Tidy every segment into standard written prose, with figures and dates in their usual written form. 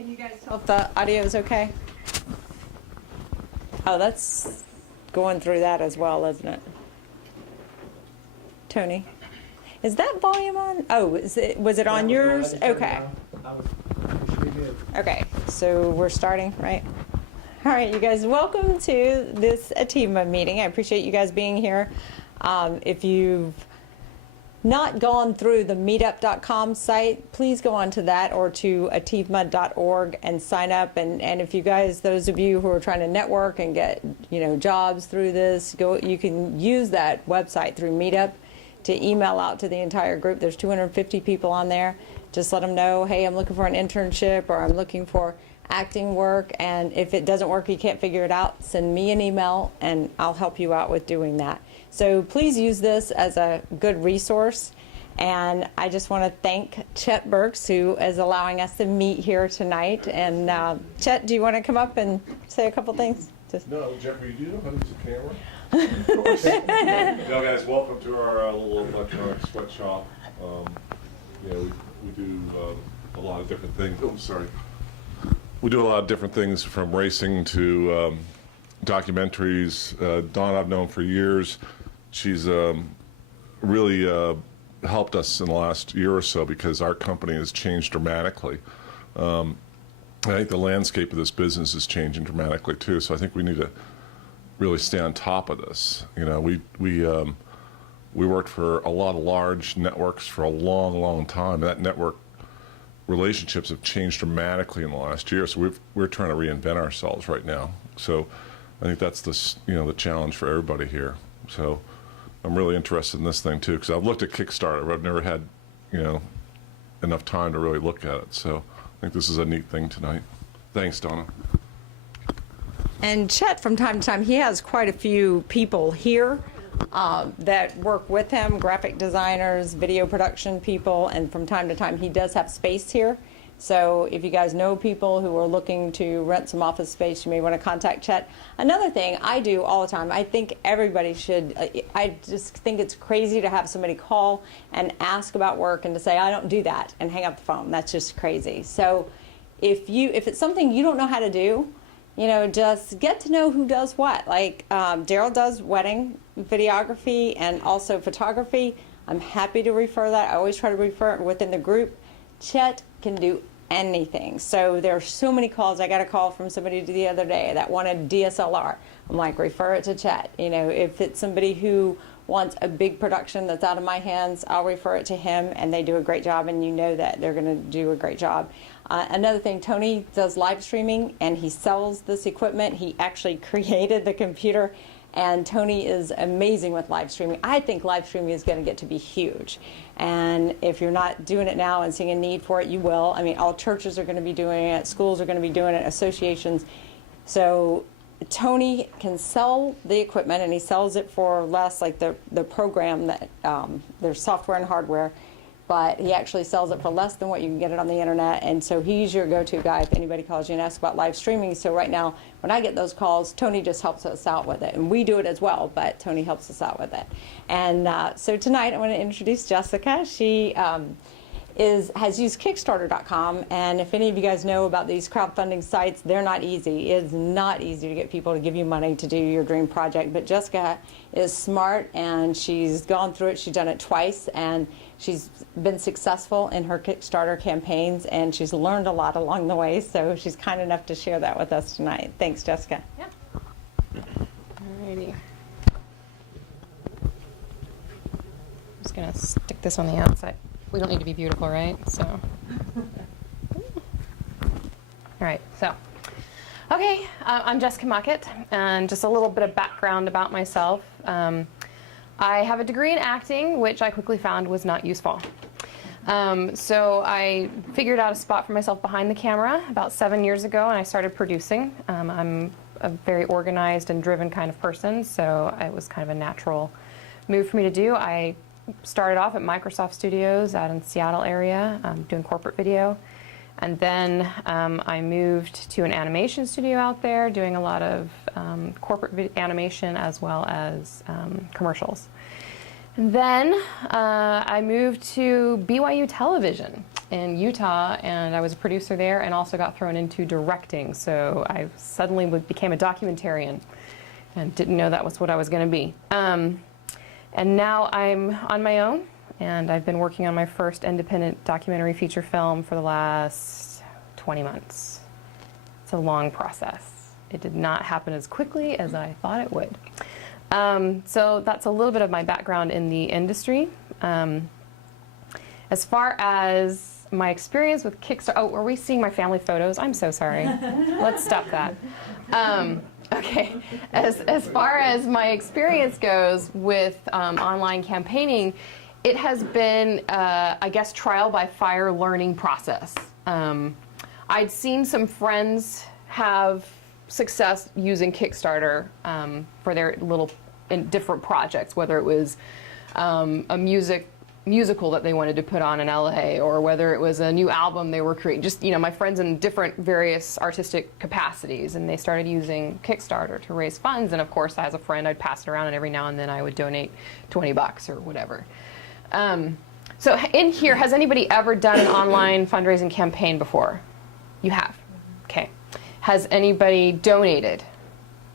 Can you guys tell if the audio is okay? Oh, that's going through that as well, isn't it? Tony, is that volume on? Oh, was it on yours? Okay. Okay, so we're starting, right? All right, you guys, welcome to this Ativma meeting. I appreciate you guys being here. If you've not gone through the meetup.com site, please go on to that or to ativma.org and sign up. And if you guys, those of you who are trying to network and get, jobs through this, you can use that website through Meetup to email out to the entire group. There's 250 people on there. Just let them know, hey, I'm looking for an internship or I'm looking for acting work. And if it doesn't work, you can't figure it out, send me an email and I'll help you out with doing that. So please use this as a good resource. And I just want to thank Chet Burks, who is allowing us to meet here tonight. And Chet, do you want to come up and say a couple things? No, Jeffrey, do you know how to use a camera? Of course. No, guys, welcome to our little electronic sweatshop. We do a lot of different things. Oh, sorry. We do a lot of different things, from racing to documentaries. Dawn I've known for years. She's really helped us in the last year or so because our company has changed dramatically. I think the landscape of this business is changing dramatically too, so I think we need to really stay on top of this. We worked for a lot of large networks for a long, long time. That network relationships have changed dramatically in the last year, so we're trying to reinvent ourselves right now. So I think that's the challenge for everybody here. So I'm really interested in this thing too, because I've looked at Kickstarter, but I've never had enough time to really look at it. So I think this is a neat thing tonight. Thanks, Donna. And Chet, from time to time, he has quite a few people here that work with him, graphic designers, video production people, and from time to time he does have space here. So if you guys know people who are looking to rent some office space, you may want to contact Chet. Another thing I do all the time, I think everybody should, I just think it's crazy to have somebody call and ask about work and to say, I don't do that, and hang up the phone. That's just crazy. So if it's something you don't know how to do, just get to know who does what. Like Daryl does wedding videography and also photography. I'm happy to refer that. I always try to refer it within the group. Chet can do anything. So there are so many calls. I got a call from somebody the other day that wanted DSLR. I'm like, refer it to Chet. If it's somebody who wants a big production that's out of my hands, I'll refer it to him, and they do a great job, and that they're going to do a great job. Another thing, Tony does live streaming, and he sells this equipment. He actually created the computer, and Tony is amazing with live streaming. I think live streaming is going to get to be huge. And if you're not doing it now and seeing a need for it, you will. I mean, all churches are going to be doing it. Schools are going to be doing it. Associations. So Tony can sell the equipment, and he sells it for less, like the program that there's software and hardware, but he actually sells it for less than what you can get it on the internet. And so he's your go-to guy if anybody calls you and asks about live streaming. So right now, when I get those calls, Tony just helps us out with it. And we do it as well, but Tony helps us out with it. And so tonight I want to introduce Jessica. She has used Kickstarter.com, and if any of you guys know about these crowdfunding sites, they're not easy. It is not easy to get people to give you money to do your dream project, but Jessica is smart, and she's gone through it. She's done it twice, and she's been successful in her Kickstarter campaigns, and she's learned a lot along the way, so she's kind enough to share that with us tonight. Thanks, Jessica. Yeah. Alrighty. I'm just going to stick this on the outside. We don't need to be beautiful, right? So, all right. So, okay. I'm Jessica Muckett, and just a little bit of background about myself. I have a degree in acting, which I quickly found was not useful. So I figured out a spot for myself behind the camera about 7 years ago, and I started producing. I'm a very organized and driven kind of person, so it was kind of a natural move for me to do. I started off at Microsoft Studios out in the Seattle area, doing corporate video. And then I moved to an animation studio out there, doing a lot of corporate animation as well as commercials. And then I moved to BYU Television. in Utah, and I was a producer there and also got thrown into directing. So I suddenly became a documentarian and didn't know that was what I was going to be. And now I'm on my own, and I've been working on my first independent documentary feature film for the last 20 months. It's a long process. It did not happen as quickly as I thought it would. So that's a little bit of my background in the industry. As far as my experience with Kickstarter, oh, are we seeing my family photos? I'm so sorry. Let's stop that. Okay, as far as my experience goes with online campaigning, it has been, I guess, trial by fire learning process. I'd seen some friends have success using Kickstarter for their little different projects, whether it was a musical that they wanted to put on in LA, or whether it was a new album they were creating. Just, you know, my friends in different various artistic capacities, and they started using Kickstarter to raise funds. And of course, as a friend, I'd pass it around, and every now and then I would donate $20 or whatever. So in here, has anybody ever done an online fundraising campaign before? You have? Okay. Has anybody donated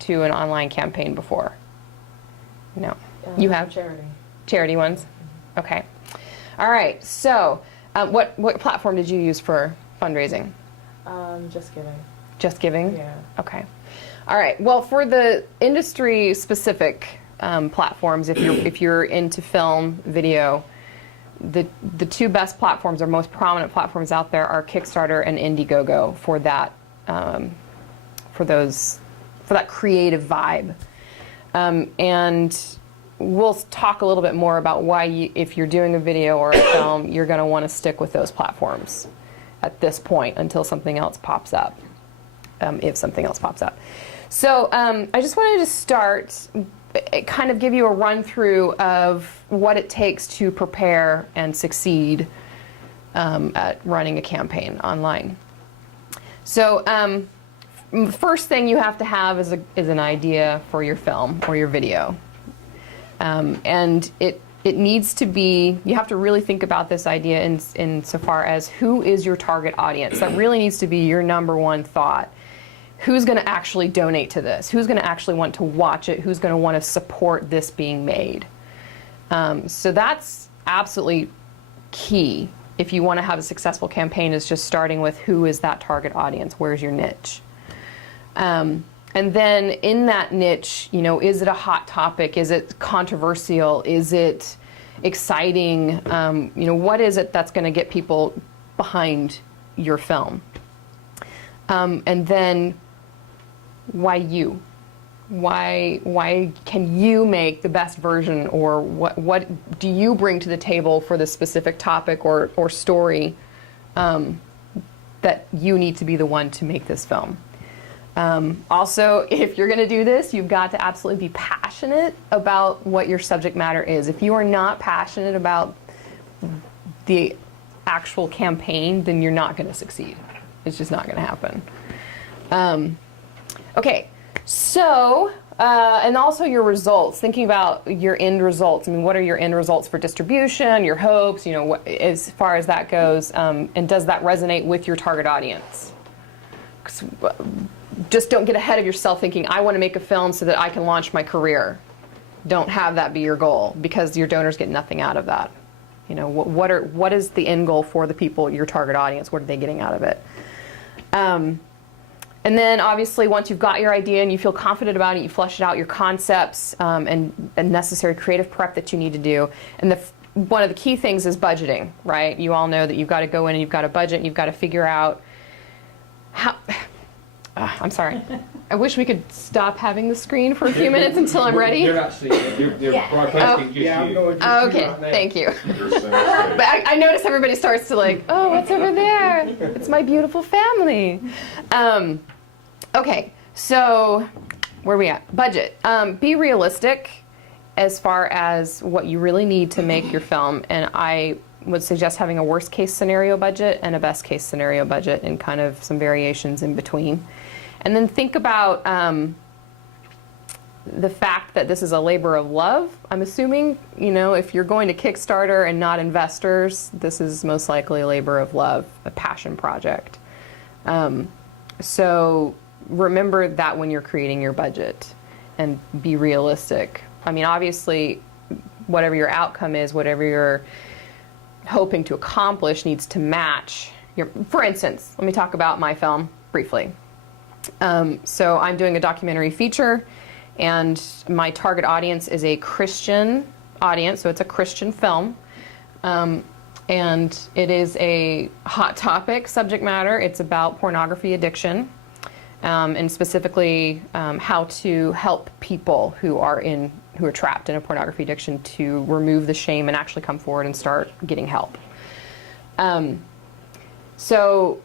to an online campaign before? No. You have? Charity. Charity ones? Okay. All right. So what platform did you use for fundraising? Just Giving. Just Giving? Yeah. Okay. All right. Well, for the industry-specific platforms, if you're into film, video, the two best platforms or most prominent platforms out there are Kickstarter and Indiegogo for that for that creative vibe. And we'll talk a little bit more about why if you're doing a video or a film, you're going to want to stick with those platforms at this point until something else pops up, if something else pops up. So I just wanted to start, kind of give you a run through of what it takes to prepare and succeed at running a campaign online. So first thing you have to have is an idea for your film or your video. And it needs to be, you have to really think about this idea in so far as who is your target audience. That really needs to be your number one thought. Who's going to actually donate to this? Who's going to actually want to watch it? Who's going to want to support this being made? So that's absolutely key if you want to have a successful campaign, is just starting with who is that target audience? Where's your niche? And then in that niche, you know, is it a hot topic? Is it controversial? Is it exciting? You know, what is it that's going to get people behind your film? And then why you? Why can you make the best version, or what do you bring to the table for the specific topic or story that you need to be the one to make this film? Also, if you're going to do this, you've got to absolutely be passionate about what your subject matter is. If you are not passionate about the actual campaign, then you're not going to succeed. It's just not going to happen. Okay, so, and also your results, thinking about your end results. I mean, what are your end results for distribution, your hopes, you know, as far as that goes, and does that resonate with your target audience? Just don't get ahead of yourself thinking, I want to make a film so that I can launch my career. Don't have that be your goal, because your donors get nothing out of that. You know, what is the end goal for the people, your target audience? What are they getting out of it? And then obviously once you've got your idea and you feel confident about it, you flesh it out, your concepts and necessary creative prep that you need to do. And one of the key things is budgeting, right? You all know that you've got to go in and you've got a budget and you've got to figure out how... I'm sorry. I wish we could stop having the screen for a few minutes until I'm ready. You're broadcasting just you. Oh, okay, thank you. But I notice everybody starts to like, oh, what's over there? It's my beautiful family. Okay, so where are we at? Budget. Be realistic as far as what you really need to make your film, and I would suggest having a worst case scenario budget and a best case scenario budget and kind of some variations in between. And then think about the fact that this is a labor of love, I'm assuming, you know, if you're going to Kickstarter and not investors, this is most likely a labor of love, a passion project. So remember that when you're creating your budget, and be realistic. I mean, obviously, whatever your outcome is, whatever you're hoping to accomplish needs to match your, for instance, let me talk about my film briefly. So I'm doing a documentary feature, and my target audience is a Christian audience, so it's a Christian film. And it is a hot topic subject matter. It's about pornography addiction, and specifically how to help people who are trapped in a pornography addiction to remove the shame and actually come forward and start getting help. So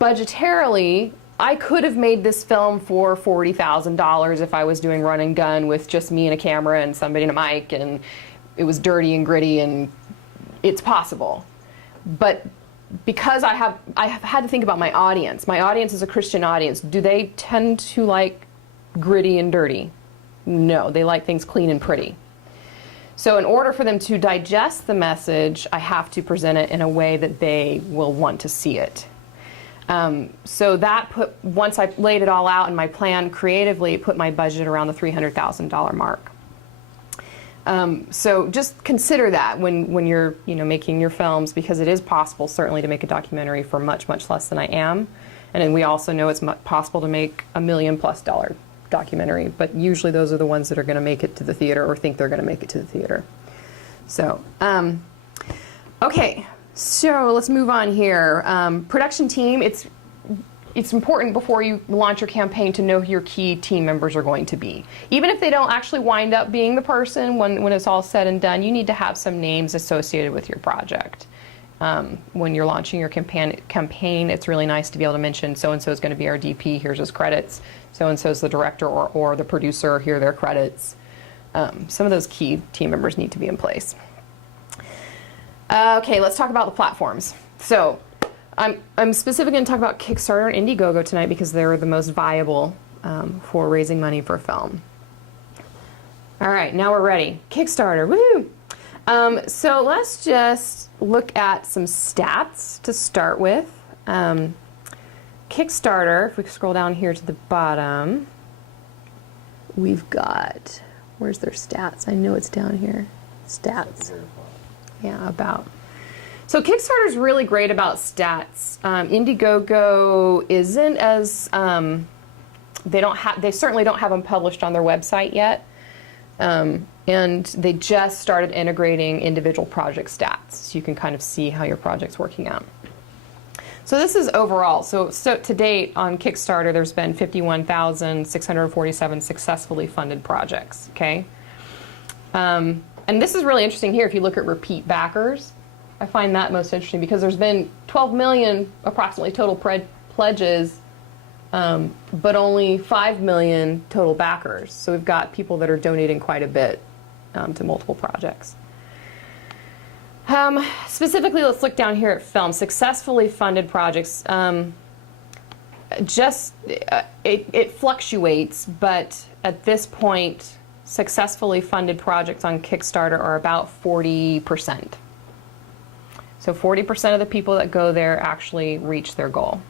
budgetarily, I could have made this film for $40,000 if I was doing run and gun with just me and a camera and somebody and a mic, and it was dirty and gritty, and it's possible. But because I have had to think about my audience. My audience is a Christian audience. Do they tend to like gritty and dirty? No, they like things clean and pretty. So in order for them to digest the message, I have to present it in a way that they will want to see it. So that once I laid it all out in my plan creatively, it put my budget around the $300,000 mark. So just consider that when you're making your films, because it is possible certainly to make a documentary for much, much less than I am. And then we also know it's possible to make $1 million+ documentary, but usually those are the ones that are going to make it to the theater or think they're going to make it to the theater. So, okay, so let's move on here. Production team, it's important before you launch your campaign to know who your key team members are going to be. Even if they don't actually wind up being the person when it's all said and done, you need to have some names associated with your project. When you're launching your campaign, it's really nice to be able to mention so-and-so is going to be our DP, here's his credits, so-and-so is the director or the producer, here are their credits. Some of those key team members need to be in place. Okay, let's talk about the platforms. So I'm specifically going to talk about Kickstarter and Indiegogo tonight because they're the most viable for raising money for film. All right, now we're ready. Kickstarter, woohoo! So let's just look at some stats to start with. Kickstarter, if we scroll down here to the bottom, we've got, where's their stats? I know it's down here. Stats. Yeah, about. So Kickstarter is really great about stats. Indiegogo isn't as, they certainly don't have them published on their website yet. And they just started integrating individual project stats, so you can kind of see how your project's working out. So this is overall. So to date on Kickstarter, there's been 51,647 successfully funded projects, okay? And this is really interesting here if you look at repeat backers. I find that most interesting because there's been 12 million approximately total pledges, but only 5 million total backers. So we've got people that are donating quite a bit to multiple projects. Specifically, let's look down here at film. Successfully funded projects. It fluctuates, but at this point, successfully funded projects on Kickstarter are about 40%. So 40% of the people that go there actually reach their goal.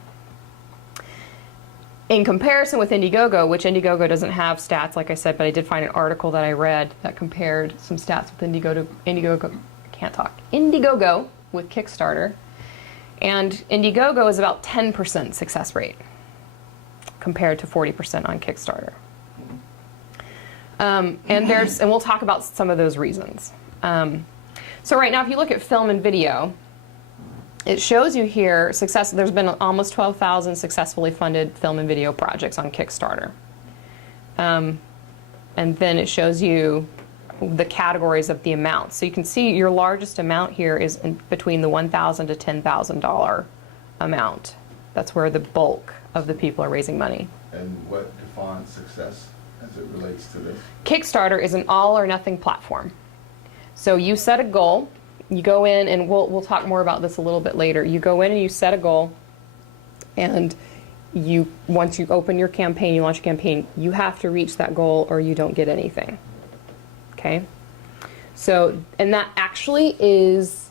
In comparison with Indiegogo, which Indiegogo doesn't have stats, like I said, but I did find an article that I read that compared some stats with Indiegogo with Kickstarter. And Indiegogo is about 10% success rate compared to 40% on Kickstarter. And we'll talk about some of those reasons. So right now, if you look at film and video, it shows you here there's been almost 12,000 successfully funded film and video projects on Kickstarter. And then it shows you the categories of the amounts. So you can see your largest amount here is between the $1,000 to $10,000 amount. That's where the bulk of the people are raising money. And what defines success as it relates to this? Kickstarter is an all or nothing platform. So you set a goal. You go in, and we'll talk more about this a little bit later. You go in and you set a goal, and once you open your campaign, you launch your campaign, you have to reach that goal or you don't get anything. Okay? So, and that actually is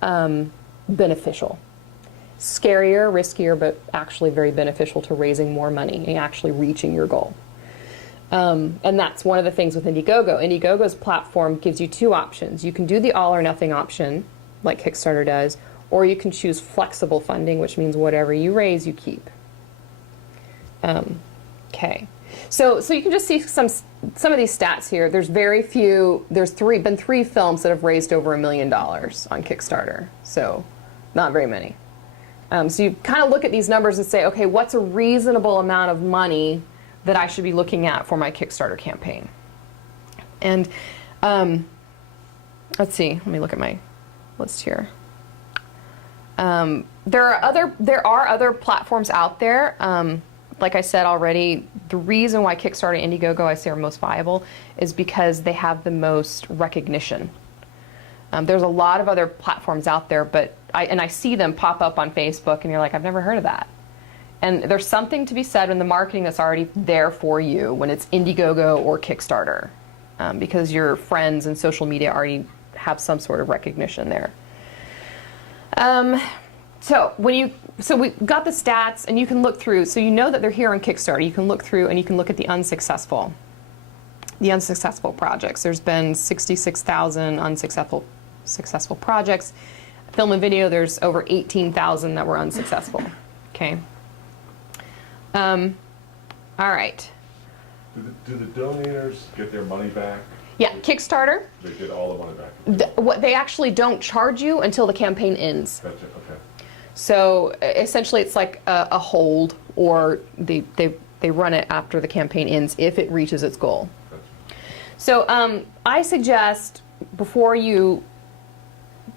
beneficial. Scarier, riskier, but actually very beneficial to raising more money and actually reaching your goal. And that's one of the things with Indiegogo. Indiegogo's platform gives you two options. You can do the all or nothing option, like Kickstarter does, or you can choose flexible funding, which means whatever you raise, you keep. Okay. So you can just see some of these stats here. There's very few, there's been three films that have raised over $1 million on Kickstarter. So not very many. So you kind of look at these numbers and say, okay, what's a reasonable amount of money that I should be looking at for my Kickstarter campaign? And let's see, let me look at my list here. There are other platforms out there. Like I said already, the reason why Kickstarter and Indiegogo I say are most viable is because they have the most recognition. There's a lot of other platforms out there, but I see them pop up on Facebook, and you're like, I've never heard of that. And there's something to be said in the marketing that's already there for you when it's Indiegogo or Kickstarter, because your friends and social media have some sort of recognition there. So we got the stats, and you can look through. So you know that they're here on Kickstarter. You can look through, and you can look at the unsuccessful projects. There's been 66,000 successful projects. Film and video, there's over 18,000 that were unsuccessful. Okay. All right. Do the donors get their money back? Yeah, Kickstarter. They get all the money back. What they actually don't charge you until the campaign ends. Gotcha. Okay. So essentially, it's like a hold, or they run it after the campaign ends if it reaches its goal. Gotcha. So I suggest before you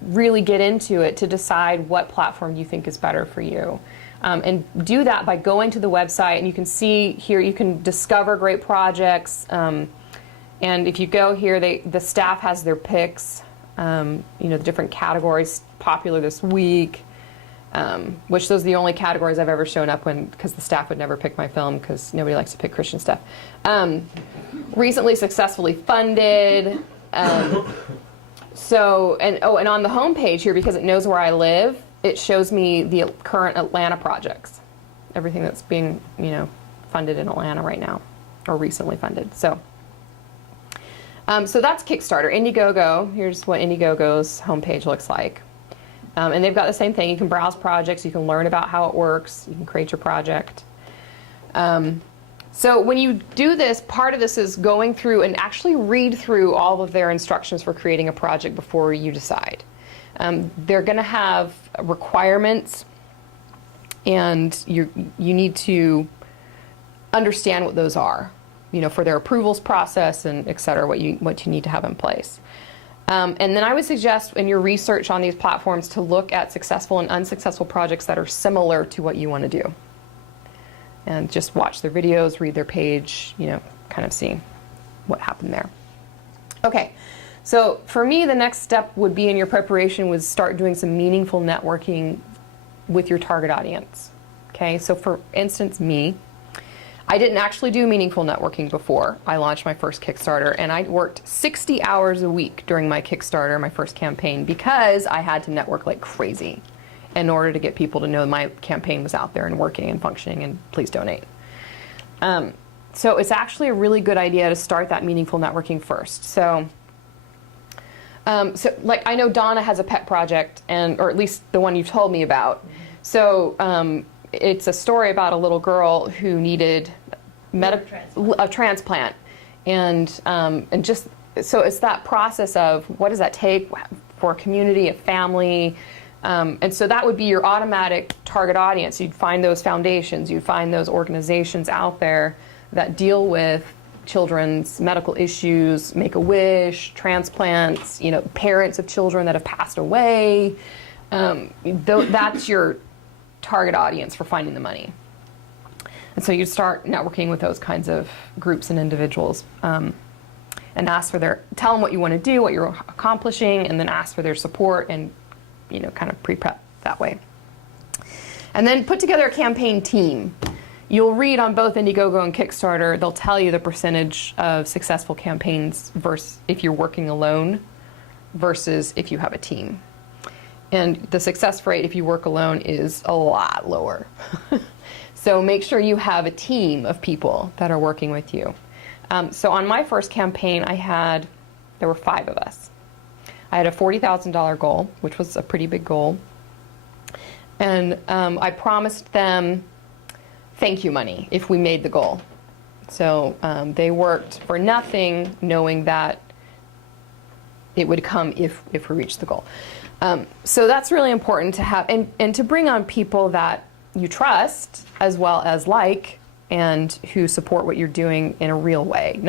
really get into it to decide what platform you think is better for you. And do that by going to the website, and you can see here, you can discover great projects. And if you go here, the staff has their picks, the different categories popular this week, which those are the only categories I've ever shown up because the staff would never pick my film because nobody likes to pick Christian stuff. Recently successfully funded. And on the homepage here, because it knows where I live, it shows me the current Atlanta projects, everything that's being, funded in Atlanta right now, or recently funded. So that's Kickstarter. Indiegogo, here's what Indiegogo's homepage looks like. And they've got the same thing. You can browse projects, you can learn about how it works, you can create your project. So when you do this, part of this is going through and actually read through all of their instructions for creating a project before you decide. They're going to have requirements, and you need to understand what those are, for their approvals process and et cetera, what you need to have in place. And then I would suggest in your research on these platforms to look at successful and unsuccessful projects that are similar to what you want to do. And just watch their videos, read their page, kind of see what happened there. Okay. So for me, the next step would be in your preparation was start doing some meaningful networking with your target audience. Okay, so for instance, me, I didn't actually do meaningful networking before I launched my first Kickstarter, and I worked 60 hours a week during my Kickstarter, my first campaign, because I had to network like crazy in order to get people to know my campaign was out there and working and functioning, and please donate. So it's actually a really good idea to start that meaningful networking first. So like I know Donna has a pet project, or at least the one you told me about. So it's a story about a little girl who needed a transplant, and just so it's that process of what does that take for a community, a family, and so that would be your automatic target audience. You'd find those foundations, you'd find those organizations out there that deal with children's medical issues, Make-A-Wish, transplants, parents of children that have passed away. That's your target audience for finding the money. And so you start networking with those kinds of groups and individuals, and tell them what you want to do, what you're accomplishing, and then ask for their support and, kind of pre-prep that way. And then put together a campaign team. you'll read on both Indiegogo and Kickstarter, they'll tell you the percentage of successful campaigns versus if you're working alone versus if you have a team. And the success rate if you work alone is a lot lower. So make sure you have a team of people that are working with you. So on my first campaign, there were 5 of us. I had a $40,000 goal, which was a pretty big goal. And I promised them thank you money if we made the goal. So they worked for nothing, knowing that it would come if we reached the goal. So that's really important to have, and to bring on people that you trust as well as like, and who support what you're doing in a real way.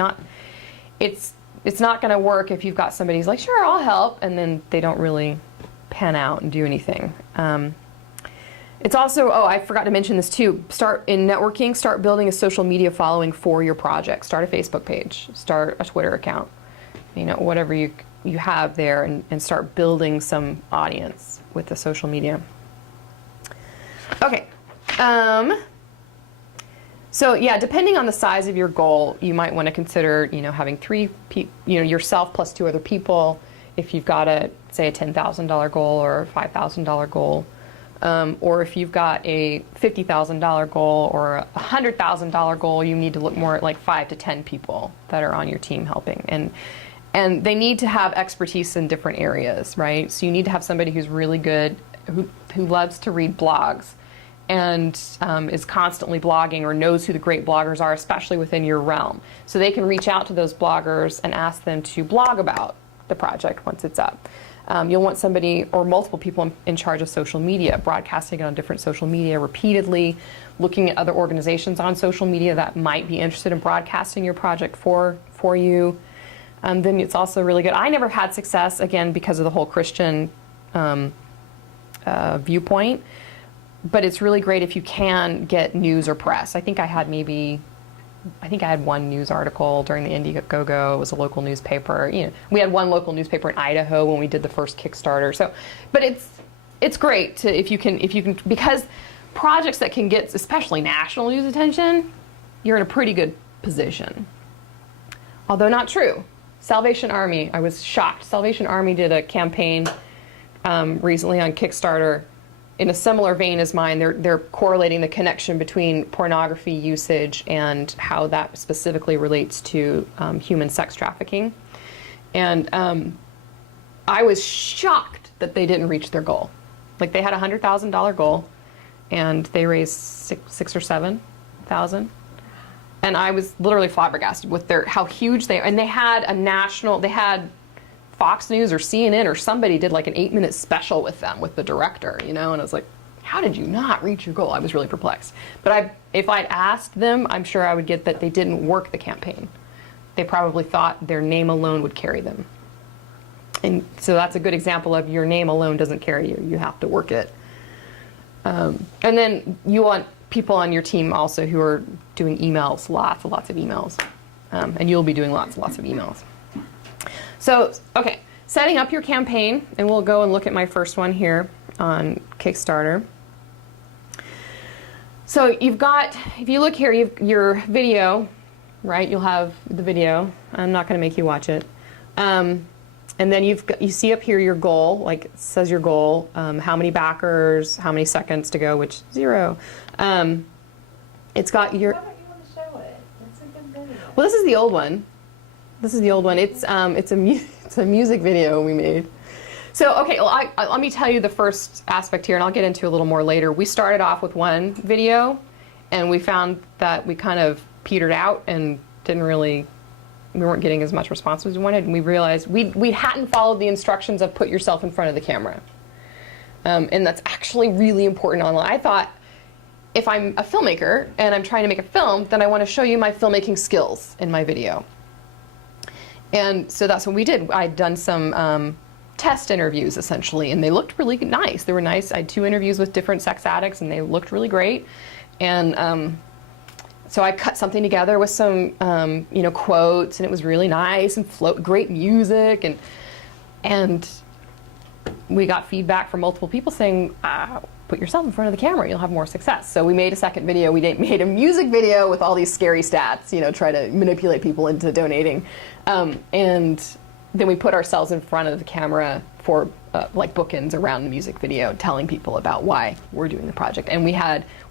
It's not going to work if you've got somebody who's like, sure, I'll help, and then they don't really pan out and do anything. It's also, I forgot to mention this too, start building a social media following for your project. Start a Facebook page, start a Twitter account, whatever you have there, and start building some audience with the social media. Okay. So yeah, depending on the size of your goal, you might want to consider, having 3 people, yourself plus 2 other people, if you've got say a $10,000 goal or a $5,000 goal. Or if you've got a $50,000 goal or a $100,000 goal, you need to look more at like 5 to 10 people that are on your team helping. And they need to have expertise in different areas, right? So you need to have somebody who's really good, who loves to read blogs and is constantly blogging or knows who the great bloggers are, especially within your realm. So they can reach out to those bloggers and ask them to blog about the project once it's up. You'll want somebody or multiple people in charge of social media, broadcasting it on different social media repeatedly, looking at other organizations on social media that might be interested in broadcasting your project for you. Then it's also really good. I never had success, again, because of the whole Christian viewpoint, but it's really great if you can get news or press. I think I had one news article during the Indiegogo. It was a local newspaper. We had one local newspaper in Idaho when we did the first Kickstarter. So, but it's great to if you can because projects that can get especially national news attention, you're in a pretty good position. Although not true. Salvation Army, I was shocked. Salvation Army did a campaign recently on Kickstarter in a similar vein as mine. They're correlating the connection between pornography usage and how that specifically relates to human sex trafficking. And I was shocked that they didn't reach their goal. Like, they had a $100,000 goal, and they raised six or 7,000. And I was literally flabbergasted with how huge they are. And they had they had Fox News or CNN or somebody did like an 8-minute special with them, with the director, and I was like, how did you not reach your goal? I was really perplexed. But if I'd asked them, I'm sure I would get that they didn't work the campaign. They probably thought their name alone would carry them. And so that's a good example of your name alone doesn't carry you. You have to work it. And then you want people on your team also who are doing emails, lots of emails. And you'll be doing lots of emails. So, okay, setting up your campaign, and we'll go and look at my first one here on Kickstarter. So if you look here, your video, right? You'll have the video. I'm not going to make you watch it. And then you see up here your goal, like it says your goal, how many backers, how many seconds to go, which 0. It's got your. Why don't you want to show it? It's a good video. Well, this is the old one. It's a music video we made. So okay, well, let me tell you the first aspect here, and I'll get into a little more later. We started off with one video, and we found that we kind of petered out and we weren't getting as much response as we wanted, and we realized we hadn't followed the instructions of put yourself in front of the camera. And that's actually really important online. I thought, if I'm a filmmaker and I'm trying to make a film, then I want to show you my filmmaking skills in my video. And so that's what we did. I'd done some test interviews, essentially, and they looked really nice. They were nice. I had 2 interviews with different sex addicts, and they looked really great. And so I cut something together with some, quotes, and it was really nice and great music, and we got feedback from multiple people saying, put yourself in front of the camera, you'll have more success. So we made a second video. We made a music video with all these scary stats, you know, try to manipulate people into donating. And then we put ourselves in front of the camera for like bookends around the music video, telling people about why we're doing the project. And we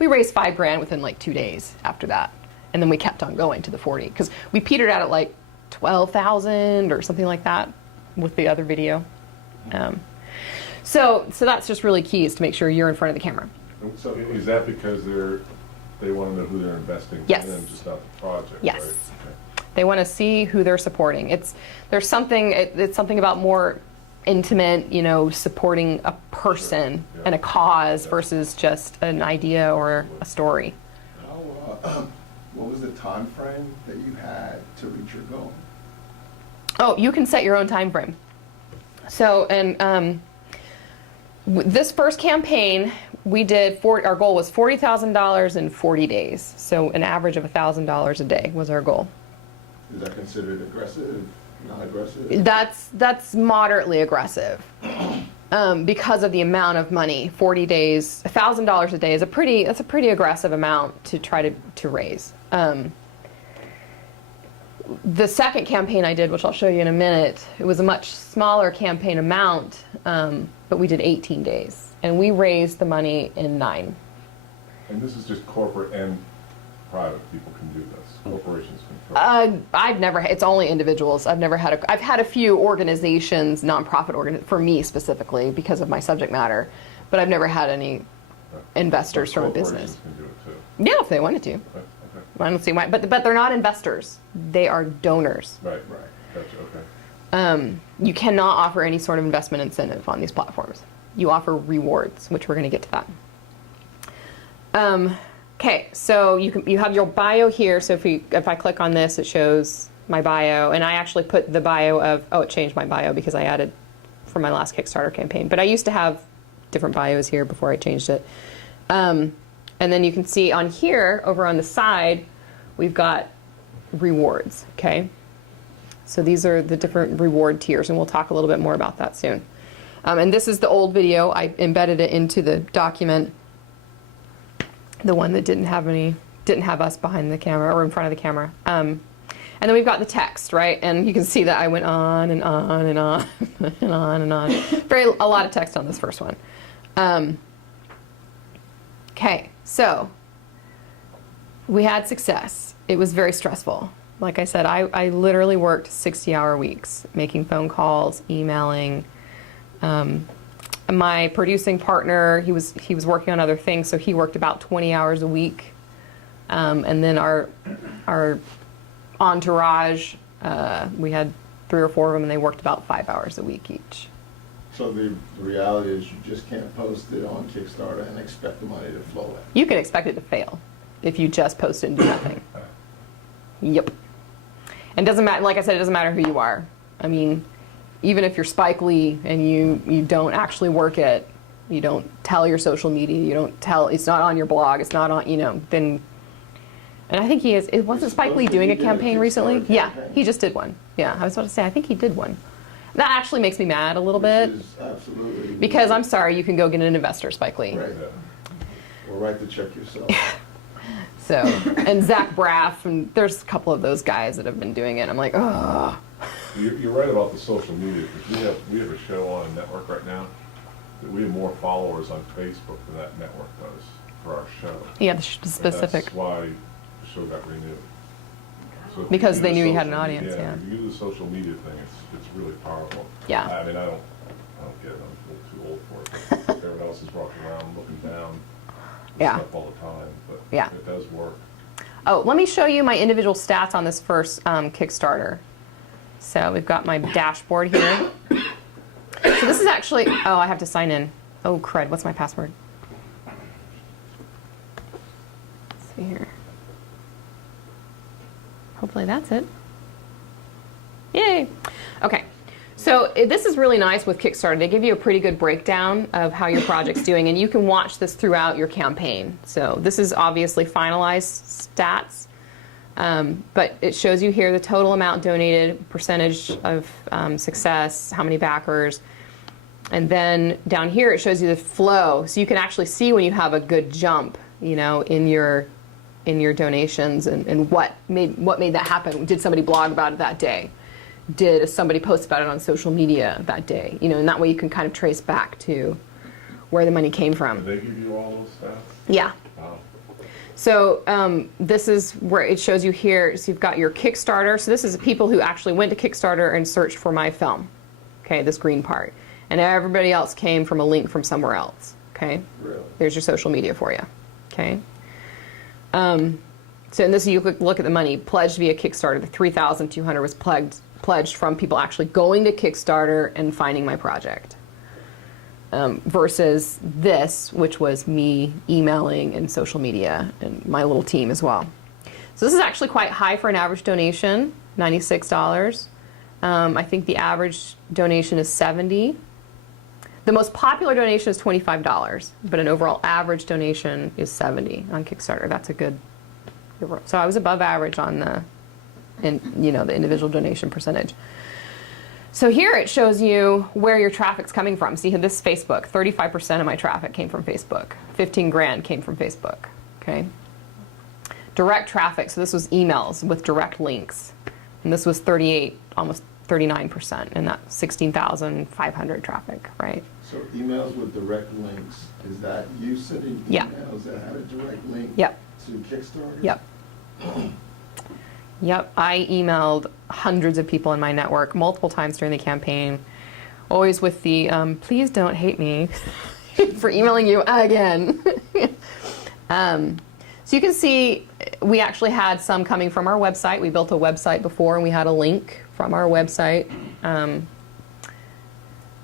raised $5,000 within like 2 days after that. And then we kept on going to the 40, because we petered out at like 12,000 or something like that with the other video. So that's just really key, is to make sure you're in front of the camera. So is that because they want to know who they're investing Yes. in and just not the project? Yes. Right? Okay. They want to see who they're supporting. It's something about more intimate, you know, supporting a person Yeah. and a cause versus just an idea or a story. What was the time frame that you had to reach your goal? Oh, you can set your own time frame. So, and this first campaign, we did our goal was $40,000 in 40 days. So an average of $1,000 a day was our goal. Is that considered aggressive, non-aggressive? That's moderately aggressive. Because of the amount of money. 40 days, $1,000 a day is a pretty aggressive amount to try to raise. The second campaign I did, which I'll show you in a minute, it was a much smaller campaign amount, but we did 18 days, and we raised the money in 9. And this is just corporate and private people can do this. Corporations can. It's only individuals. I've had a few organizations, nonprofit for me specifically because of my subject matter, but I've never had any investors from a business. Corporations can do it too. Yeah, if they wanted to. Okay. I don't see why, but they're not investors. They are donors. Right. Gotcha. Okay. You cannot offer any sort of investment incentive on these platforms. You offer rewards, which we're going to get to that. Okay, so you have your bio here. So if I click on this, it shows my bio, and I actually put the bio of it changed my bio because I added for my last Kickstarter campaign. But I used to have different bios here before I changed it. And then you can see on here, over on the side, we've got rewards, okay? So these are the different reward tiers, and we'll talk a little bit more about that soon. And this is the old video. I embedded it into the document, the one that didn't have us behind the camera or in front of the camera. And then we've got the text, right? And you can see that I went on and on and on and on and on. A lot of text on this first one. Okay, so we had success. It was very stressful. Like I said, I literally worked 60-hour weeks, making phone calls, emailing. My producing partner, he was working on other things, so he worked about 20 hours a week. And then our entourage, we had 3 or 4 of them, and they worked about 5 hours a week each. So the reality is you just can't post it on Kickstarter and expect the money to flow in. You can expect it to fail if you just post it and do nothing. Yep. And doesn't matter, like I said, it doesn't matter who you are. I mean, even if you're Spike Lee and you don't actually work it, you don't tell your social media, you don't tell, it's not on your blog, it's not on, then, and I think he is, wasn't Spike Lee doing a campaign recently? Yeah, he just did one. Yeah, I was about to say, I think he did one. That actually makes me mad a little bit. Which is absolutely. Because I'm sorry, you can go get an investor, Spike Lee. Right. Or write the check yourself. So, and Zach Braff, and there's a couple of those guys that have been doing it. I'm like, oh. You're right about the social media, because we have a show on a network right now that we have more followers on Facebook than that network does for our show. Yeah, the specific. That's why the show got renewed. So if Because you they do knew the you had an social audience, media- yeah. If you do the social media thing, it's really powerful. Yeah. I mean, I don't get it. I'm a little too old for it. Everyone else is walking around looking down Yeah. stuff all the time, but Yeah. it does work. Oh, let me show you my individual stats on this first Kickstarter. So we've got my dashboard here. So this is actually, oh, I have to sign in. Oh, crud, what's my password? Let's see here. Hopefully that's it. Yay. Okay. So this is really nice with Kickstarter. They give you a pretty good breakdown of how your project's doing, and you can watch this throughout your campaign. So this is obviously finalized stats, but it shows you here the total amount donated, percentage of success, how many backers. And then down here it shows you the flow, so you can actually see when you have a good jump, you know, in your donations, and what made that happen. Did somebody blog about it that day? Did somebody post about it on social media that day? You know, and that way you can kind of trace back to where the money came from. Did they give you all those stats? Yeah. Wow. So this is where it shows you here. So you've got your Kickstarter. So this is people who actually went to Kickstarter and searched for my film. Okay, this green part. And everybody else came from a link from somewhere else. Okay. Really? There's your social media for you. Okay. So in this, you look at the money pledged via Kickstarter. The $3,200 was pledged from people actually going to Kickstarter and finding my project. Versus this, which was me emailing and social media and my little team as well. So this is actually quite high for an average donation, $96. I think the average donation is $70. The most popular donation is $25, but an overall average donation is $70 on Kickstarter. That's a good. So I was above average on the individual donation percentage. So here it shows you where your traffic's coming from. See, this is Facebook. 35% of my traffic came from Facebook. 15 grand came from Facebook. Okay. Direct traffic. So this was emails with direct links, and this was 38, almost 39%, and that's 16,500 traffic, right? So emails with direct links, is that you sending emails that had a direct link Yep. to Kickstarter? Yep. Yep. I emailed hundreds of people in my network multiple times during the campaign, always with the please don't hate me for emailing you again. So you can see we actually had some coming from our website. We built a website before, and we had a link from our website.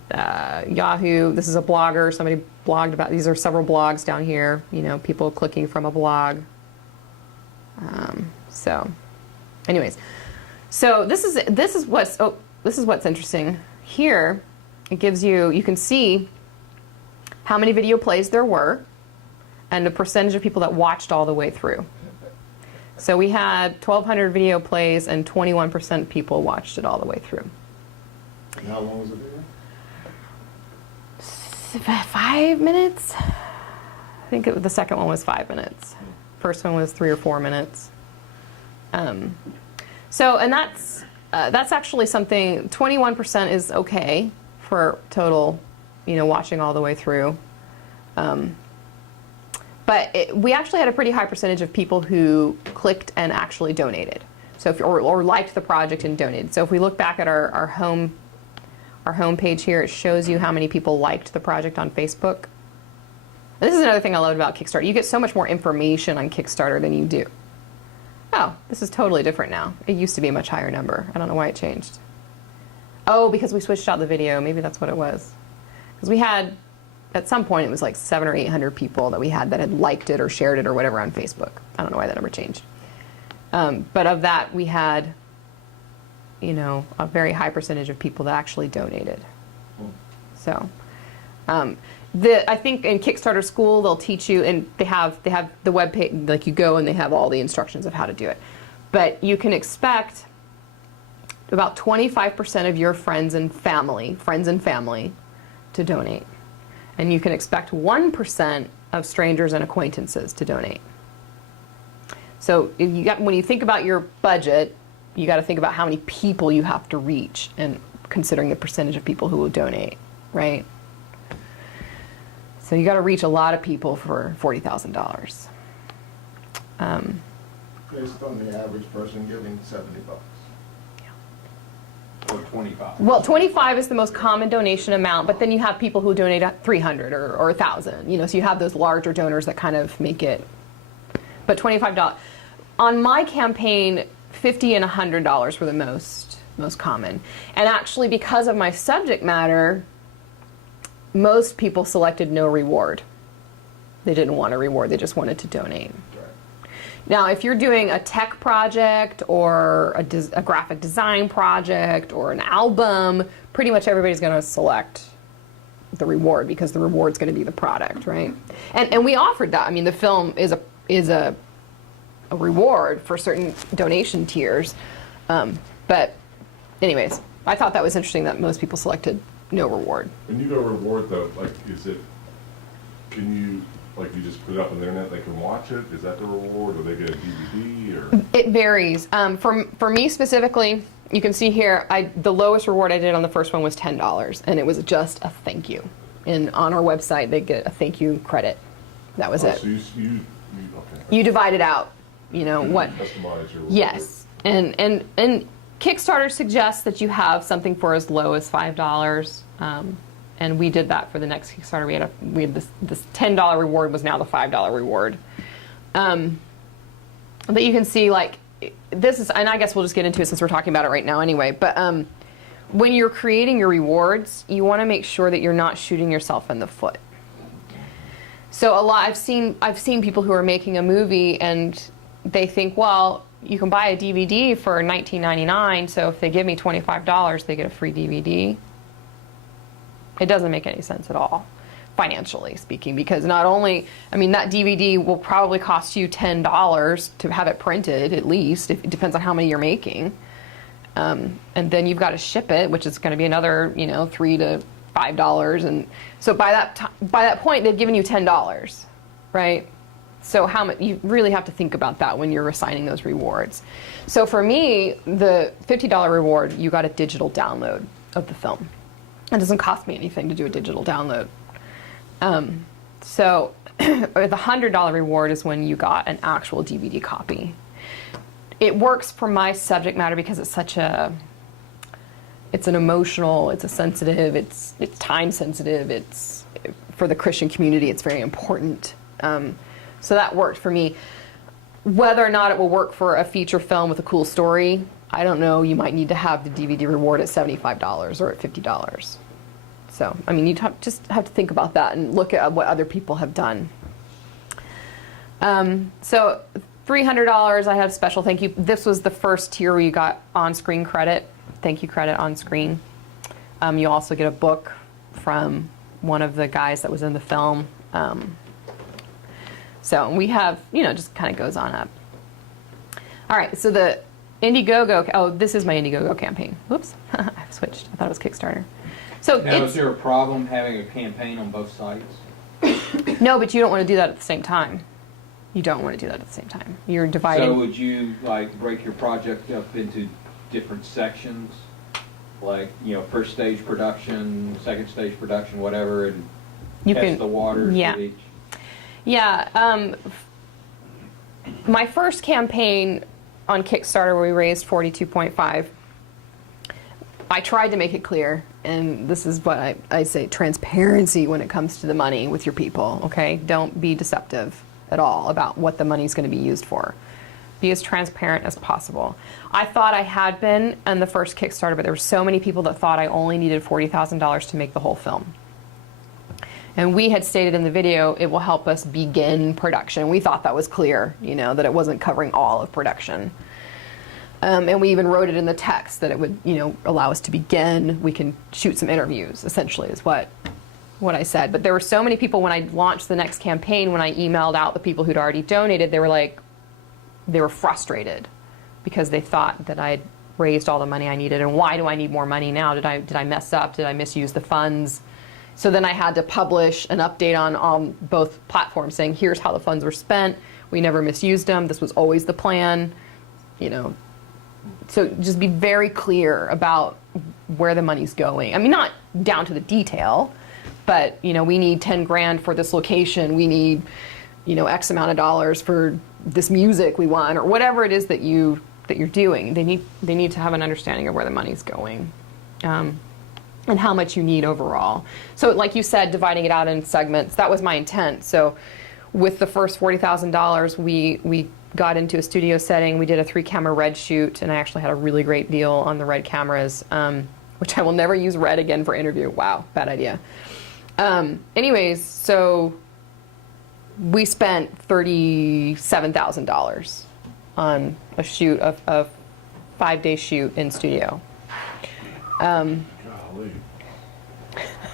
Yahoo, this is a blogger. Somebody blogged about, these are several blogs down here, you know, people clicking from a blog. So anyways, so this is what's interesting. Here, it gives you can see how many video plays there were and the percentage of people that watched all the way through. So we had 1,200 video plays and 21% of people watched it all the way through. And how long was the video? 5 minutes. I think the second one was 5 minutes. First one was 3 or 4 minutes. So, and that's actually something. 21% is okay for total, watching all the way through. But we actually had a pretty high percentage of people who clicked and actually donated. So, or liked the project and donated. So, if we look back at our home page here, it shows you how many people liked the project on Facebook. And this is another thing I loved about Kickstarter. You get so much more information on Kickstarter than you do. Oh, this is totally different now. It used to be a much higher number. I don't know why it changed. Oh, because we switched out the video. Maybe that's what it was. Because we had, at some point, it was like 700 or 800 people that we had that had liked it or shared it or whatever on Facebook. I don't know why that number changed. But of that, we had, a very high percentage of people that actually donated. So, I think in Kickstarter School they'll teach you, and they have the web page, like you go and they have all the instructions of how to do it. But you can expect about 25% of your friends and family to donate. And you can expect 1% of strangers and acquaintances to donate. So when you think about your budget, you got to think about how many people you have to reach, and considering the percentage of people who will donate, right? So you got to reach a lot of people for $40,000. Based on the average person giving $70. Or 25. Well, 25 is the most common donation amount, but then you have people who donate at 300 or 1,000. So you have those larger donors that kind of make it. But $25 on my campaign, $50 and $100 were the most common. And actually, because of my subject matter, most people selected no reward. They didn't want a reward, they just wanted to donate. Right. Now, if you're doing a tech project or a graphic design project or an album, pretty much everybody's going to select the reward because the reward's going to be the product, right? And we offered that. I mean, the film is a reward for certain donation tiers. But anyways, I thought that was interesting that most people selected no reward. When you go reward though, like, can you, like, you just put it up on the internet, they can watch it? Is that the reward, or they get a DVD, or? It varies. For me specifically, you can see here, the lowest reward I did on the first one was $10, and it was just a thank you. And on our website, they get a thank you credit. That was it. So okay. You divide it out, you know, what. Customize your. Yes, and Kickstarter suggests that you have something for as low as $5, and we did that for the next Kickstarter. We had this $10 reward was now the $5 reward. But you can see, like, this is, and I guess we'll just get into it since we're talking about it right now anyway. But when you're creating your rewards, you want to make sure that you're not shooting yourself in the foot. So I've seen people who are making a movie and they think, well, you can buy a DVD for $19.99, so if they give me $25, they get a free DVD. It doesn't make any sense at all, financially speaking, because not only, I mean, that DVD will probably cost you $10 to have it printed, at least. It depends on how many you're making. And then you've got to ship it, which is going to be another, you know, $3 to $5. And so by that point, they've given you $10, right? So how much, you really have to think about that when you're assigning those rewards. So for me, the $50 reward, you got a digital download of the film. It doesn't cost me anything to do a digital download. So the $100 reward is when you got an actual DVD copy. It works for my subject matter because it's such it's an emotional, it's a sensitive, it's time sensitive, it's, for the Christian community, it's very important. So that worked for me. Whether or not it will work for a feature film with a cool story, I don't know. You might need to have the DVD reward at $75 or at $50. So, I mean, you just have to think about that and look at what other people have done. So $300, I have special thank you. This was the first tier where you got on-screen credit, thank you credit on screen. You also get a book from one of the guys that was in the film. So we have, you know, just kind of goes on up. All right, so the Indiegogo, oh, this is my Indiegogo campaign. Whoops, I've switched. I thought it was Kickstarter. So Now, is there a problem having a campaign on both sites? No, but you don't want to do that at the same time. You don't want to do that at the same time. You're dividing. So would you, like, break your project up into different sections? Like, you know, first stage production, second stage production, whatever, and You test can- the waters yeah. with each? Yeah, my first campaign on Kickstarter where we raised $42.5, I tried to make it clear, and this is what I say, transparency when it comes to the money with your people, okay? Don't be deceptive at all about what the money's going to be used for. Be as transparent as possible. I thought I had been on the first Kickstarter, but there were so many people that thought I only needed $40,000 to make the whole film. And we had stated in the video, it will help us begin production. We thought that was clear, you know, that it wasn't covering all of production. And we even wrote it in the text that it would, you know, allow us to begin. We can shoot some interviews, essentially, is what I said. But there were so many people when I launched the next campaign, when I emailed out the people who'd already donated, they were frustrated because they thought that I'd raised all the money I needed. And why do I need more money now? Did I mess up? Did I misuse the funds? So then I had to publish an update on both platforms saying, here's how the funds were spent. We never misused them. This was always the plan, you know. So just be very clear about where the money's going. I mean, not down to the detail, but, you know, we need 10 grand for this location. We need, you know, X amount of dollars for this music we want, or whatever it is that you're doing. They need to have an understanding of where the money's going. And how much you need overall. So like you said, dividing it out in segments, that was my intent. So with the first $40,000, we got into a studio setting. We did a 3-camera red shoot, and I actually had a really great deal on the red cameras, which I will never use red again for interview. Wow, bad idea. Anyways, so we spent $37,000 on a shoot, a 5-day shoot in studio. Golly.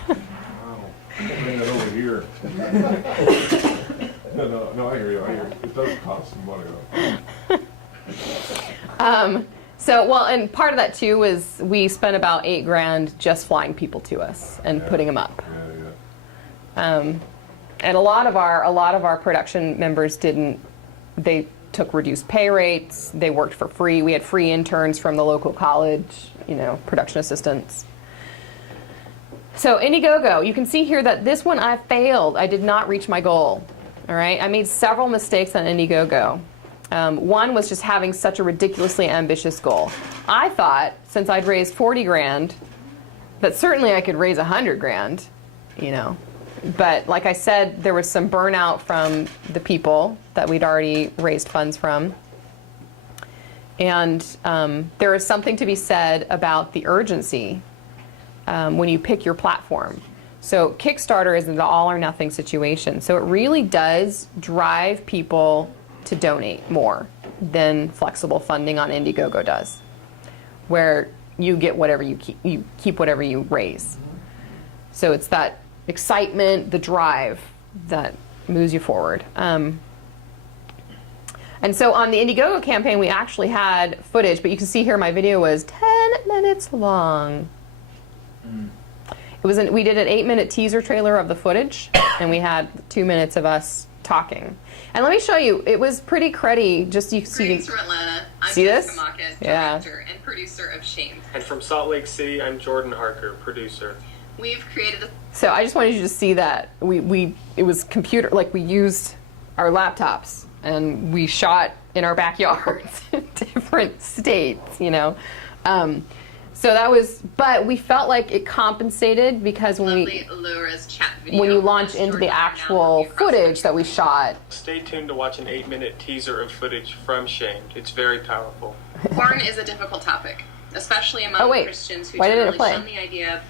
Wow. Bring that over here. No, I hear you. It does cost some money, though. So, well, and part of that too was we spent about $8,000 just flying people to us and putting them up. And a lot of our production members they took reduced pay rates. They worked for free. We had free interns from the local college, production assistants. So Indiegogo, you can see here that this one I failed. I did not reach my goal. All right, I made several mistakes on Indiegogo. One was just having such a ridiculously ambitious goal. I thought, since I'd raised 40 grand, that certainly I could raise 100 grand, But like I said, there was some burnout from the people that we'd already raised funds from. And there is something to be said about the urgency when you pick your platform. So Kickstarter is an all or nothing situation. So it really does drive people to donate more than flexible funding on Indiegogo does, where you get whatever you keep whatever you raise. So it's that excitement, the drive that moves you forward. And so on the Indiegogo campaign, we actually had footage, but you can see here my video was 10 minutes long. We did an 8-minute teaser trailer of the footage, and we had 2 minutes of us talking. And let me show you, it was pretty cruddy. Just you see. Greetings from Atlanta. I'm See this? Jessica Mockett, Yeah. director and producer of Shamed. And from Salt Lake City, I'm Jordan Harker, producer. We've created a So I just wanted you to see that it was computer, like we used our laptops and we shot in our backyards in different states, So that was, but we felt like it compensated because lovely Laura's chat video. when you launch into the actual footage that we shot. Stay tuned to watch an 8-minute teaser of footage from Shamed. It's very powerful. Porn is a difficult topic, especially among Christians who Why didn't it generally play? shun the idea,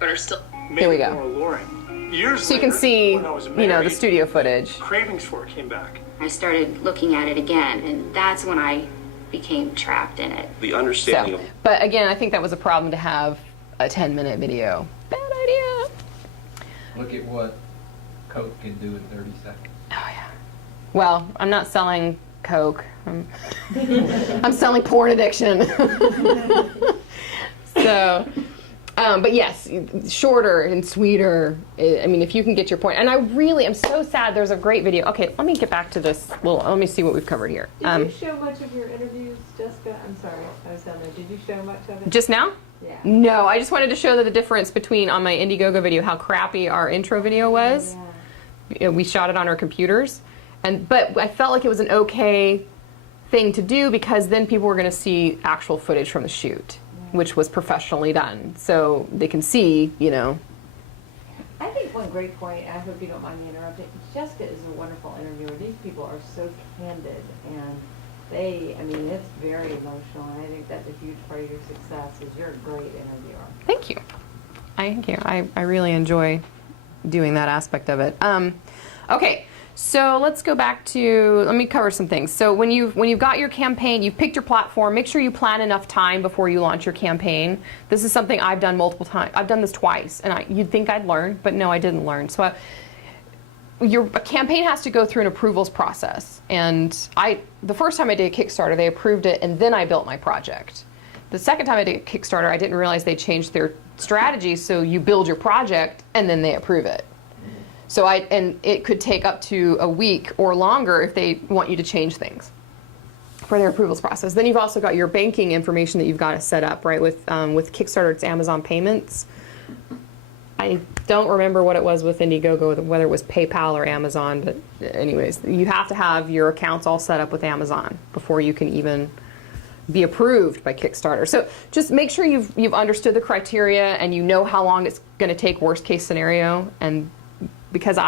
but are still. Here we go. More alluring. Years So you can later, see, when I was the married, studio footage. cravings for it came back. I started looking at it again, and that's when I became trapped in it. The understanding So, of but again, I think that was a problem to have a 10-minute video. Bad idea. Look at what Coke can do in 30 seconds. Oh yeah. Well, I'm not selling Coke. I'm selling porn addiction. So, but yes, shorter and sweeter. I mean, if you can get your point. And I really am so sad. There's a great video. Okay, let me get back to this. Let me see what we've covered here. Did you show much of your interviews, Jessica? I'm sorry, I was down there. Did you show much of it? Just now? Yeah. No, I just wanted to show the difference between on my Indiegogo video how crappy our intro video was. Yeah. We shot it on our computers, but I felt like it was an okay thing to do because then people were going to see actual footage from the shoot, which was professionally done, so they can see, I think one great point, I hope you don't mind me interrupting, Jessica is a wonderful interviewer. These people are so candid, and it's very emotional, and I think that's a huge part of your success, is you're a great interviewer. Thank you. Thank you. I really enjoy doing that aspect of it. Okay, so let's go back to, let me cover some things. So when you've got your campaign, you've picked your platform, make sure you plan enough time before you launch your campaign. This is something I've done multiple times. I've done this twice, and you'd think I'd learn, but no, I didn't learn. So your campaign has to go through an approvals process. And the first time I did a Kickstarter, they approved it, and then I built my project. The second time I did a Kickstarter, I didn't realize they changed their strategy, so you build your project, and then they approve it. So and it could take up to a week or longer if they want you to change things for their approvals process. Then you've also got your banking information that you've got to set up, right? With Kickstarter, it's Amazon Payments. I don't remember what it was with Indiegogo, whether it was PayPal or Amazon, but anyways, you have to have your accounts all set up with Amazon before you can even be approved by Kickstarter. So just make sure you've understood the criteria and you know how long it's going to take, worst case scenario. And because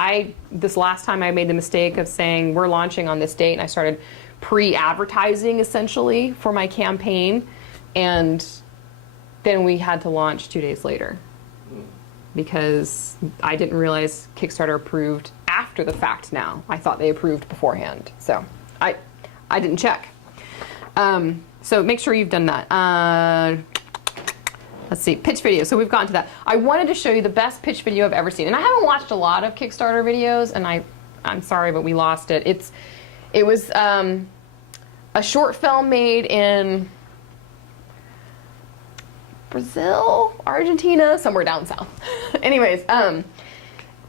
this last time I made the mistake of saying we're launching on this date, and I started pre-advertising essentially for my campaign, and then we had to launch 2 days later because I didn't realize Kickstarter approved after the fact now. I thought they approved beforehand. So I didn't check. So make sure you've done that. Let's see, pitch video. So we've gotten to that. I wanted to show you the best pitch video I've ever seen. And I haven't watched a lot of Kickstarter videos, and I'm sorry, but we lost it. It was a short film made in Brazil, Argentina, somewhere down south. Anyways, and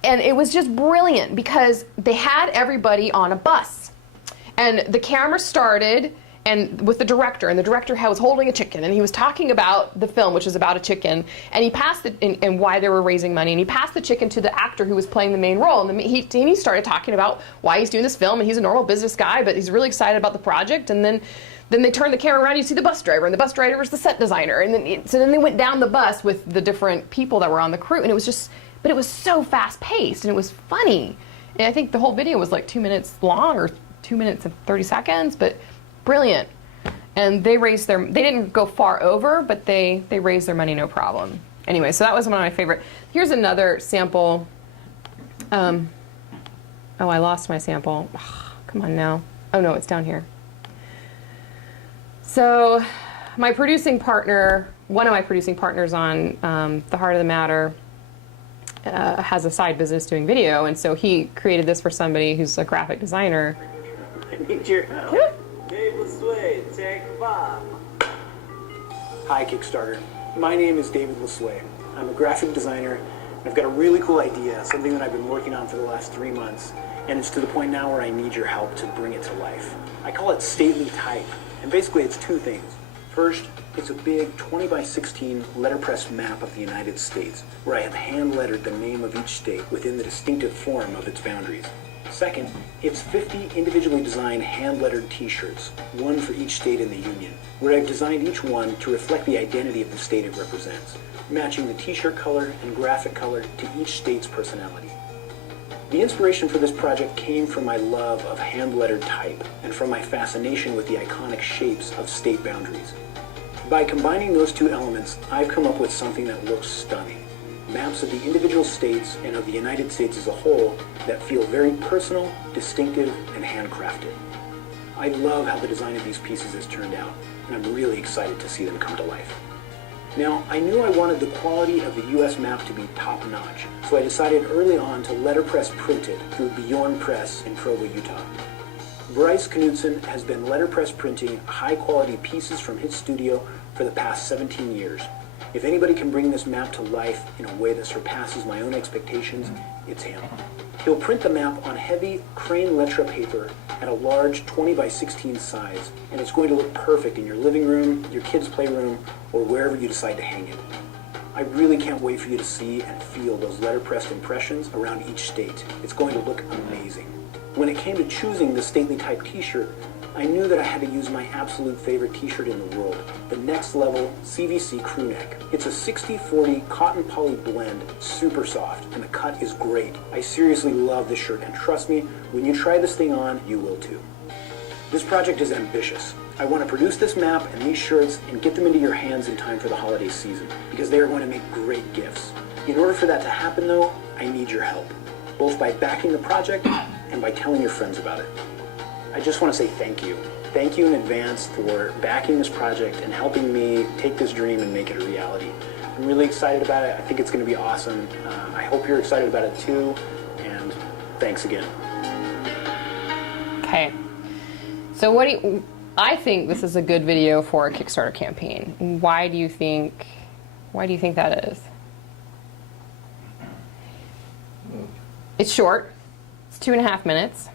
it was just brilliant because they had everybody on a bus. And the camera started and with the director, and the director was holding a chicken, and he was talking about the film, which is about a chicken, and he passed it, and why they were raising money, and he passed the chicken to the actor who was playing the main role, and he started talking about why he's doing this film, and he's a normal business guy, but he's really excited about the project, and then they turn the camera around, you see the bus driver, and the bus driver is the set designer, and then they went down the bus with the different people that were on the crew, and it was just, but it was so fast paced, and it was funny, and I think the whole video was like 2 minutes long, or 2 minutes and 30 seconds, but brilliant. And they didn't go far over, but they raised their money no problem. Anyway, so that was one of my favorite. Here's another sample. Oh, I lost my sample. Oh, come on now. Oh no, it's down here. So my producing partner, one of my producing partners on The Heart of the Matter, has a side business doing video, and so he created this for somebody who's a graphic designer. I need your help. Dave LeSueur, take 5. Hi, Kickstarter. My name is David LeSueur. I'm a graphic designer, and I've got a really cool idea, something that I've been working on for the last 3 months, and it's to the point now where I need your help to bring it to life. I call it Stately Type, and basically it's 2 things. First, it's a big 20 by 16 letterpress map of the United States, where I have hand-lettered the name of each state within the distinctive form of its boundaries. Second, it's 50 individually designed hand-lettered t-shirts, one for each state in the Union, where I've designed each one to reflect the identity of the state it represents, matching the t-shirt color and graphic color to each state's personality. The inspiration for this project came from my love of hand-lettered type and from my fascination with the iconic shapes of state boundaries. By combining those 2 elements, I've come up with something that looks stunning. Maps of the individual states and of the United States as a whole that feel very personal, distinctive, and handcrafted. I love how the design of these pieces has turned out, and I'm really excited to see them come to life. Now, I knew I wanted the quality of the US map to be top-notch, so I decided early on to letterpress print it through Bjorn Press in Provo, Utah. Bryce Knudsen has been letterpress printing high-quality pieces from his studio for the past 17 years. If anybody can bring this map to life in a way that surpasses my own expectations, it's him. He'll print the map on heavy crane letra paper at a large 20 by 16 size, and it's going to look perfect in your living room, your kids' playroom, or wherever you decide to hang it. I really can't wait for you to see and feel those letterpressed impressions around each state. It's going to look amazing. When it came to choosing the Stately Type t-shirt, I knew that I had to use my absolute favorite t-shirt in the world, the Next Level CVC crew neck. It's a 60-40 cotton poly blend, super soft, and the cut is great. I seriously love this shirt, and trust me, when you try this thing on, you will too. This project is ambitious. I want to produce this map and these shirts and get them into your hands in time for the holiday season, because they are going to make great gifts. In order for that to happen though, I need your help, both by backing the project and by telling your friends about it. I just want to say thank you. Thank you in advance for backing this project and helping me take this dream and make it a reality. I'm really excited about it. I think it's going to be awesome. I hope you're excited about it too, and thanks again. Okay. So I think this is a good video for a Kickstarter campaign. Why do you think that is? It's short. It's 2.5 minutes.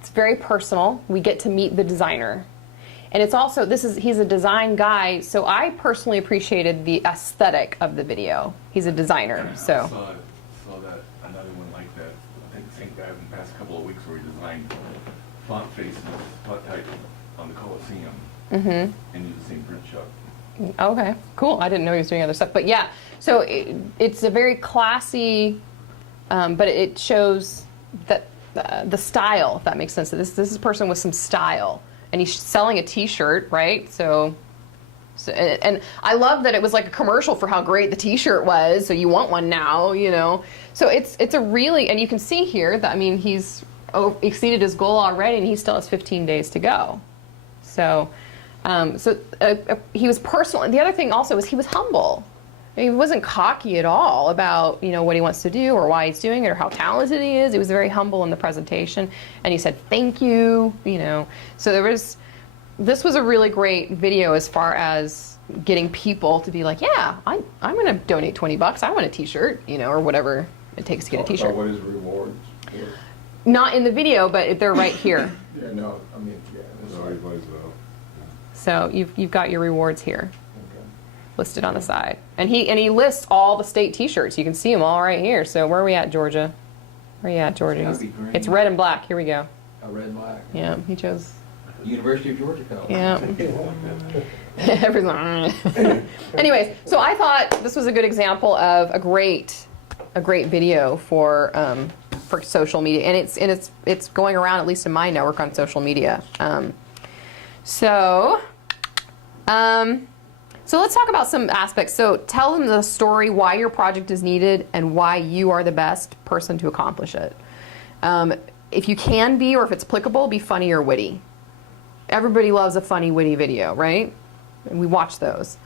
It's very personal. We get to meet the designer. And it's also, he's a design guy, so I personally appreciated the aesthetic of the video. He's a designer, so. I saw that, another one like that, I think the same guy in the past couple of weeks where he designed font faces, font type on the Coliseum, and used the same print shop. Okay, cool. I didn't know he was doing other stuff. But yeah, so it's a very classy, but it shows that the style, if that makes sense. So this is a person with some style, and he's selling a T-shirt, right? So and I love that it was like a commercial for how great the T-shirt was. So you want one now, you know. So it's a really, and you can see here that, I mean, he's exceeded his goal already, and he still has 15 days to go. So he was personal, and the other thing also is he was humble. He wasn't cocky at all about, you know, what he wants to do or why he's doing it or how talented he is. He was very humble in the presentation, and he said thank you, you know. So this was a really great video as far as getting people to be like, yeah, I'm going to donate $20. I want a t-shirt, you know, or whatever it takes to get a t-shirt. What is rewards? Not in the video, but they're right here. Yeah, no, I mean, yeah. It's like, So you've got your rewards here okay. listed on the side. And he lists all the state t-shirts. You can see them all right here. So where are we at, Georgia? Where are you at, Georgia? It's gotta be green. It's red and black. Here we go. A red and black. Yeah, he chose. University of Georgia color. Yeah. Everyone. Anyways, so I thought this was a good example of a great video for social media, and it's going around, at least in my network, on social media. So let's talk about some aspects. So tell them the story, why your project is needed, and why you are the best person to accomplish it. If you can be, or if it's applicable, be funny or witty. Everybody loves a funny, witty video, right? And we watch those.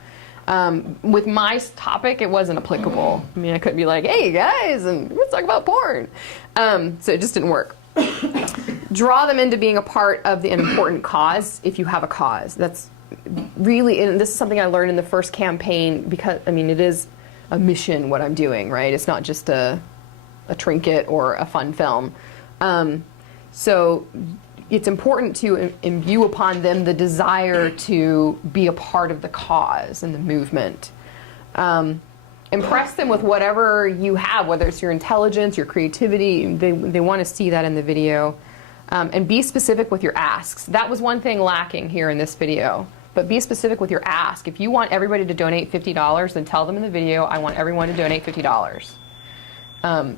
With my topic, it wasn't applicable. I mean, I couldn't be like, hey guys, and let's talk about porn. So it just didn't work. Draw them into being a part of an important cause if you have a cause. That's really, and this is something I learned in the first campaign, because, I mean, it is a mission what I'm doing, right? It's not just a trinket or a fun film. So it's important to imbue upon them the desire to be a part of the cause and the movement. Impress them with whatever you have, whether it's your intelligence, your creativity. They want to see that in the video. And be specific with your asks. That was one thing lacking here in this video. But be specific with your ask. If you want everybody to donate $50, then tell them in the video, I want everyone to donate $50.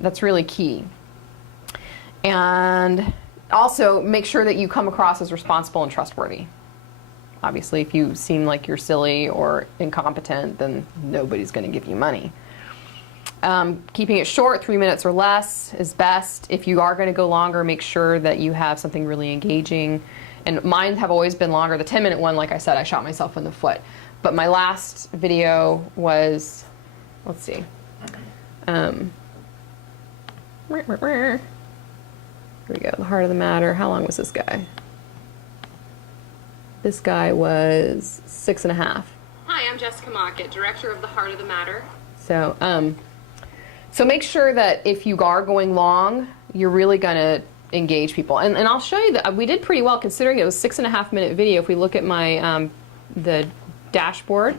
That's really key. And also, make sure that you come across as responsible and trustworthy. Obviously, if you seem like you're silly or incompetent, then nobody's going to give you money. Keeping it short, 3 minutes or less is best. If you are going to go longer, make sure that you have something really engaging. And mine have always been longer. The 10-minute one, like I said, I shot myself in the foot. But my last video was, let's see. Here we go, The Heart of the Matter. How long was this guy? This guy was 6.5. Hi, I'm Jessica Mockett, director of The Heart of the Matter. So, so make sure that if you are going long, you're really going to engage people. And I'll show you that we did pretty well considering it was 6.5 minute video. If we look at my the dashboard,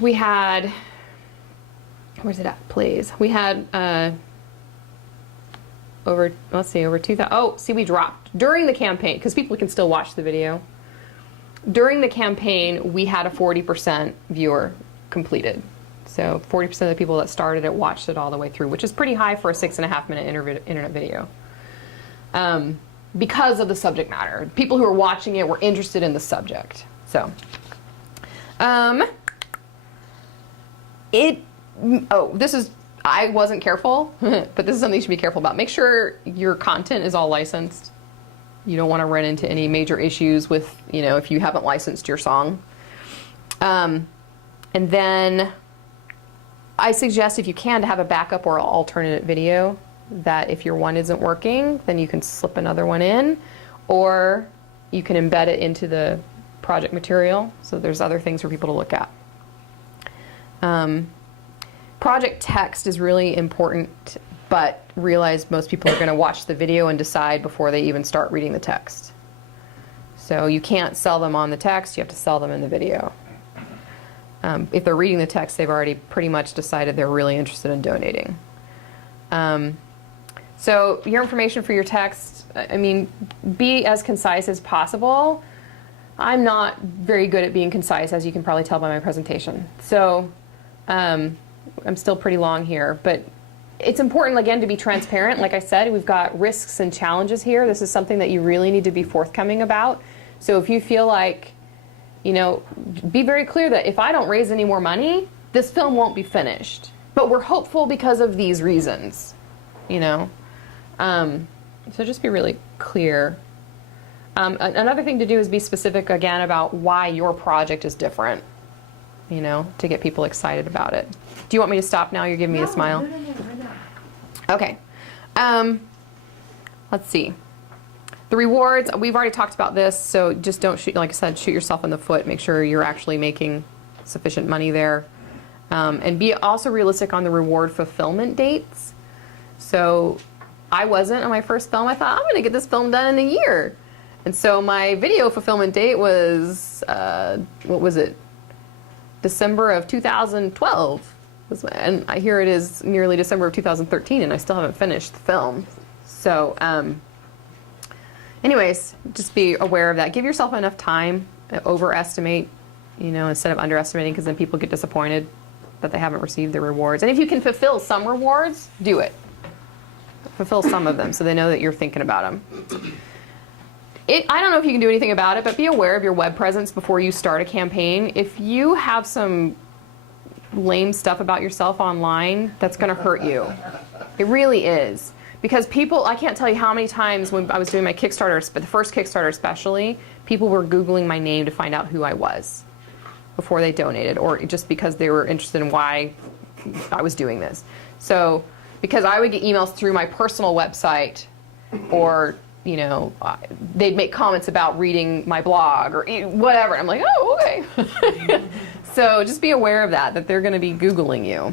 we had, where's it at, please? We had over 2,000. Oh, see, we dropped during the campaign because people can still watch the video. During the campaign, we had a 40% viewer completed. So 40% of the people that started it watched it all the way through, which is pretty high for a 6.5 minute internet video. Because of the subject matter. People who were watching it were interested in the subject. So, I wasn't careful, but this is something you should be careful about. Make sure your content is all licensed. You don't want to run into any major issues with, if you haven't licensed your song. And then I suggest, if you can, to have a backup or alternate video, that if your one isn't working, then you can slip another one in, or you can embed it into the project material, so there's other things for people to look at. Project text is really important, but realize most people are going to watch the video and decide before they even start reading the text. So you can't sell them on the text, you have to sell them in the video. If they're reading the text, they've already pretty much decided they're really interested in donating. So your information for your text, be as concise as possible. I'm not very good at being concise, as you can probably tell by my presentation. So I'm still pretty long here, but it's important, again, to be transparent. Like I said, we've got risks and challenges here. This is something that you really need to be forthcoming about. So if you feel like, be very clear that if I don't raise any more money, this film won't be finished. But we're hopeful because of these reasons, So just be really clear. Another thing to do is be specific, again, about why your project is different, to get people excited about it. Do you want me to stop now? You're giving me a smile. No. Okay. Let's see. The rewards, we've already talked about this, so just don't shoot, like I said, shoot yourself in the foot. Make sure you're actually making sufficient money there. And be also realistic on the reward fulfillment dates. So I wasn't on my first film. I thought, I'm going to get this film done in a year. And so my video fulfillment date was, what was it? December of 2012. And here it is nearly December of 2013, and I still haven't finished the film. So, anyways, just be aware of that. Give yourself enough time. Overestimate, instead of underestimating, because then people get disappointed that they haven't received their rewards. And if you can fulfill some rewards, do it. Fulfill some of them so they know that you're thinking about them. I don't know if you can do anything about it, but be aware of your web presence before you start a campaign. If you have some lame stuff about yourself online, that's going to hurt you. It really is. Because people, I can't tell you how many times when I was doing my Kickstarter, but the first Kickstarter especially, people were Googling my name to find out who I was before they donated, or just because they were interested in why I was doing this. So, because I would get emails through my personal website, or, they'd make comments about reading my blog, or whatever. I'm like, oh, okay. So just be aware of that they're going to be Googling you.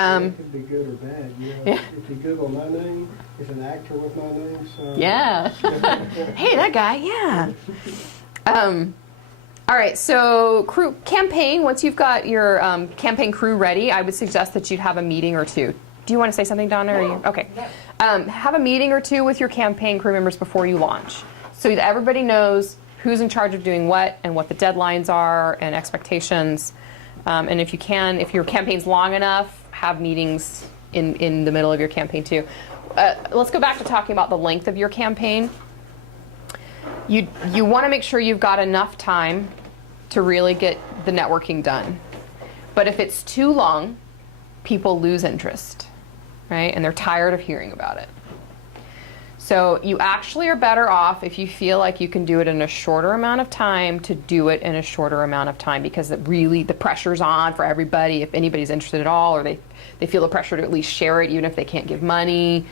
It could be good or bad. Yeah. If you Google my name, it's an actor with my name. So. Yeah. Hey, that guy. Yeah. All right. So crew campaign. Once you've got your campaign crew ready, I would suggest that you'd have a meeting or two. Do you want to say something, Donna? Or you? Okay. Have a meeting or two with your campaign crew members before you launch, so that everybody knows who's in charge of doing what and what the deadlines are and expectations. And if you can, if your campaign's long enough, have meetings in the middle of your campaign too. Let's go back to talking about the length of your campaign. You want to make sure you've got enough time to really get the networking done. But if it's too long, people lose interest, right? And they're tired of hearing about it. So you actually are better off if you feel like you can do it in a shorter amount of time, to do it in a shorter amount of time, because it really, the pressure's on for everybody, if anybody's interested at all, or they feel the pressure to at least share it even if they can't give money,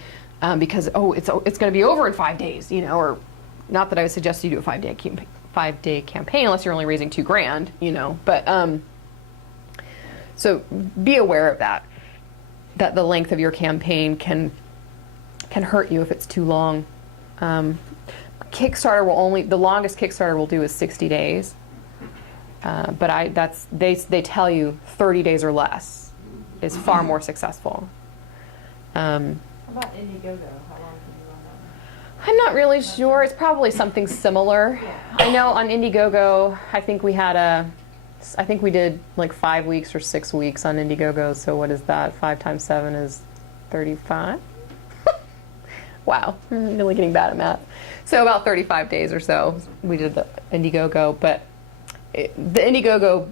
because, it's going to be over in 5 days, or not that I would suggest you do a 5-day campaign unless you're only raising $2,000, but so be aware of that the length of your campaign can hurt you if it's too long. Kickstarter the longest Kickstarter will do is 60 days. But they tell you 30 days or less is far more successful. How about Indiegogo? How long can you run that? I'm not really sure. It's probably something similar. I know on Indiegogo, I think we did like 5 weeks or 6 weeks on Indiegogo. So what is that? 5 times 7 is 35. Wow, I'm really getting bad at math. So about 35 days or so we did the Indiegogo, but the Indiegogo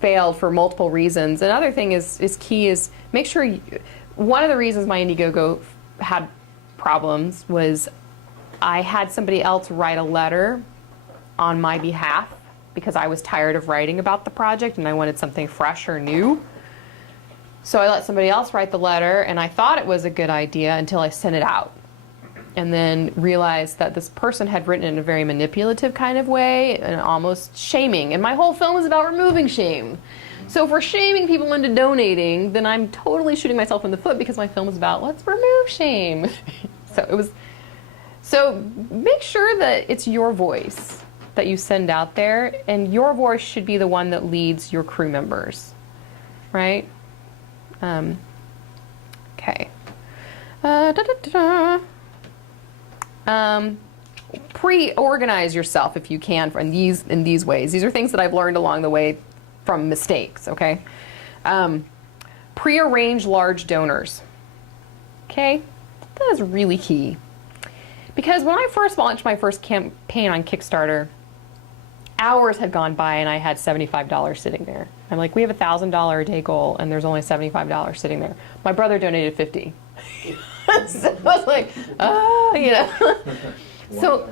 failed for multiple reasons. Another thing is key is make sure one of the reasons my Indiegogo had problems was I had somebody else write a letter on my behalf because I was tired of writing about the project and I wanted something fresh or new. So I let somebody else write the letter, and I thought it was a good idea until I sent it out. And then realized that this person had written it in a very manipulative kind of way and almost shaming. And my whole film is about removing shame. So if we're shaming people into donating, then I'm totally shooting myself in the foot because my film is about let's remove shame. So make sure that it's your voice that you send out there, and your voice should be the one that leads your crew members, right? Okay. Pre-organize yourself if you can in these ways. These are things that I've learned along the way from mistakes, okay? Pre-arrange large donors, okay? That is really key. Because when I first launched my first campaign on Kickstarter, hours had gone by and I had $75 sitting there. I'm like, we have a $1,000 a day goal and there's only $75 sitting there. My brother donated $50. So I was like, So,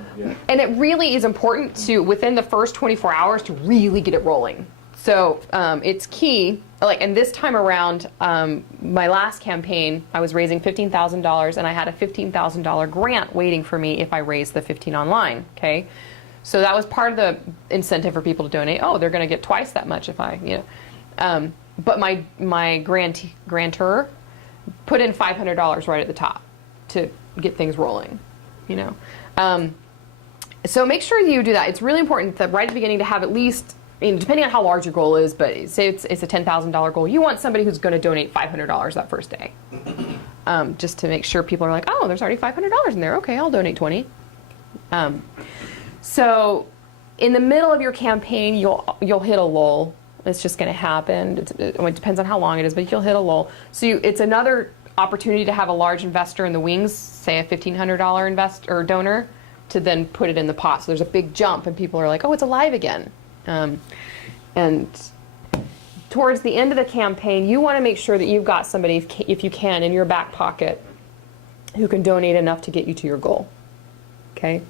and it really is important to, within the first 24 hours, to really get it rolling. So it's key. Like, and this time around, my last campaign, I was raising $15,000, and I had a $15,000 grant waiting for me if I raised the 15 online. Okay, so that was part of the incentive for people to donate. Oh, they're going to get twice that much if I, But my grantor put in $500 right at the top to get things rolling. So make sure you do that. It's really important that right at the beginning to have at least, depending on how large your goal is, but say it's a $10,000 goal, you want somebody who's going to donate $500 that first day, just to make sure people are like, oh, there's already $500 in there. Okay, I'll donate 20. So in the middle of your campaign, you'll hit a lull. It's just going to happen. It depends on how long it is, but you'll hit a lull. So it's another opportunity to have a large investor in the wings, say a $1,500 investor or donor, to then put it in the pot. So there's a big jump, and people are like, oh, it's alive again. And towards the end of the campaign, you want to make sure that you've got somebody, if you can, in your back pocket who can donate enough to get you to your goal. Okay?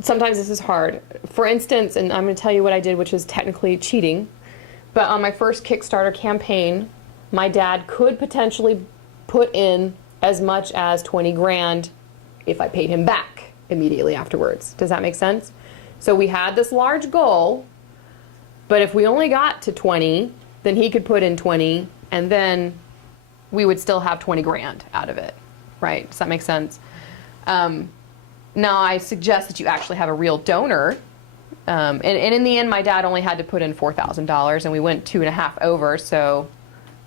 Sometimes this is hard. For instance, and I'm going to tell you what I did, which is technically cheating, but on my first Kickstarter campaign, my dad could potentially put in as much as 20 grand if I paid him back immediately afterwards. Does that make sense? So we had this large goal, but if we only got to 20, then he could put in 20, and then we would still have 20 grand out of it, right? Does that make sense? Now, I suggest that you actually have a real donor, and in the end, my dad only had to put in $4,000, and we went 2.5 over, so,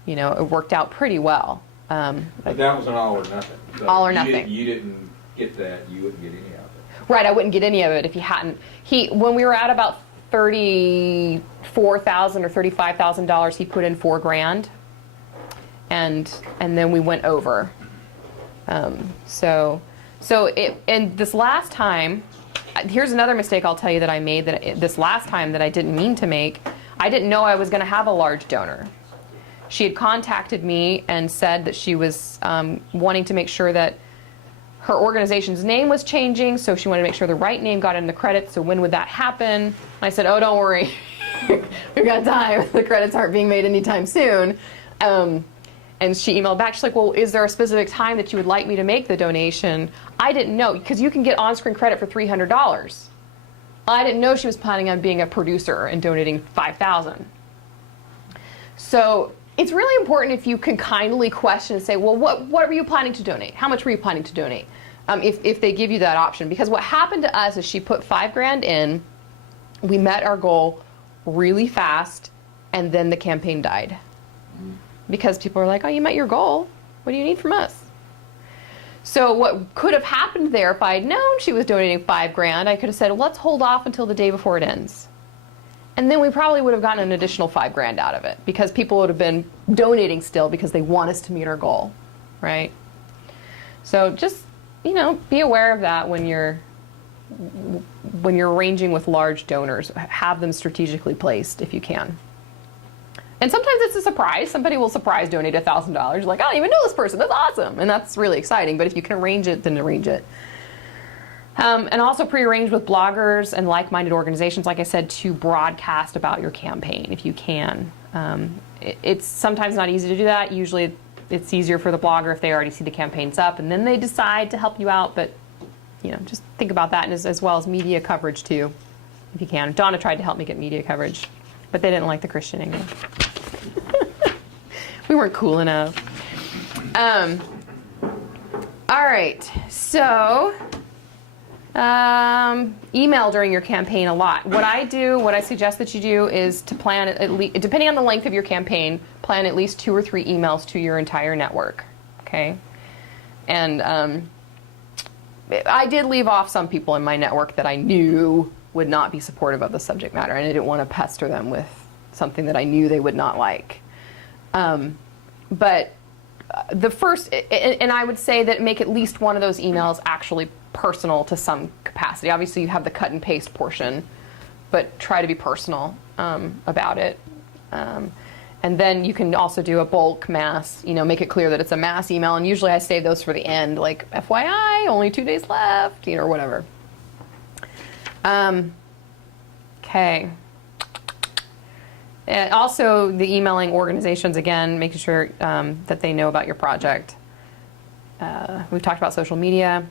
it worked out pretty well. But that was an all or nothing. So all or nothing. You didn't get that, you wouldn't get any of it. Right, I wouldn't get any of it if he hadn't. When we were at about $34,000 or $35,000, he put in $4 grand, and then we went over. And this last time, here's another mistake I'll tell you that I made this last time that I didn't mean to make. I didn't know I was going to have a large donor. She had contacted me and said that she was wanting to make sure that her organization's name was changing, so she wanted to make sure the right name got in the credits, so when would that happen? I said, oh, don't worry. We've got time. The credits aren't being made anytime soon. And she emailed back. She's like, well, is there a specific time that you would like me to make the donation? I didn't know, because you can get on-screen credit for $300. I didn't know she was planning on being a producer and donating $5,000. So it's really important if you can kindly question and say, well, what were you planning to donate? How much were you planning to donate? If they give you that option. Because what happened to us is she put $5 grand in, we met our goal really fast, and then the campaign died. Because people are like, oh, you met your goal. What do you need from us? So what could have happened there, if I had known she was donating $5 grand, I could have said, well, let's hold off until the day before it ends. And then we probably would have gotten an additional $5 grand out of it, because people would have been donating still because they want us to meet our goal, right? So just, be aware of that when you're arranging with large donors. Have them strategically placed if you can. And sometimes it's a surprise. Somebody will surprise donate $1,000. Like, I don't even know this person. That's awesome. And that's really exciting. But if you can arrange it, then arrange it. And also pre-arrange with bloggers and like-minded organizations, like I said, to broadcast about your campaign if you can. It's sometimes not easy to do that. Usually it's easier for the blogger if they already see the campaign's up and then they decide to help you out. But, just think about that, and as well as media coverage too, if you can. Donna tried to help me get media coverage, but they didn't like the Christian English. We weren't cool enough. All right, so email during your campaign a lot. What I suggest that you do is to plan, at least, depending on the length of your campaign, plan at least 2 or 3 emails to your entire network, okay? And I did leave off some people in my network that I knew would not be supportive of the subject matter, and I didn't want to pester them with something that I knew they would not like. But the first, and I would say that make at least one of those emails actually personal to some capacity. Obviously, you have the cut and paste portion, but try to be personal about it. And then you can also do a bulk mass, make it clear that it's a mass email. And usually I save those for the end, like FYI, only 2 days left, or whatever. Okay. And also the emailing organizations, again, making sure that they know about your project. We've talked about social media.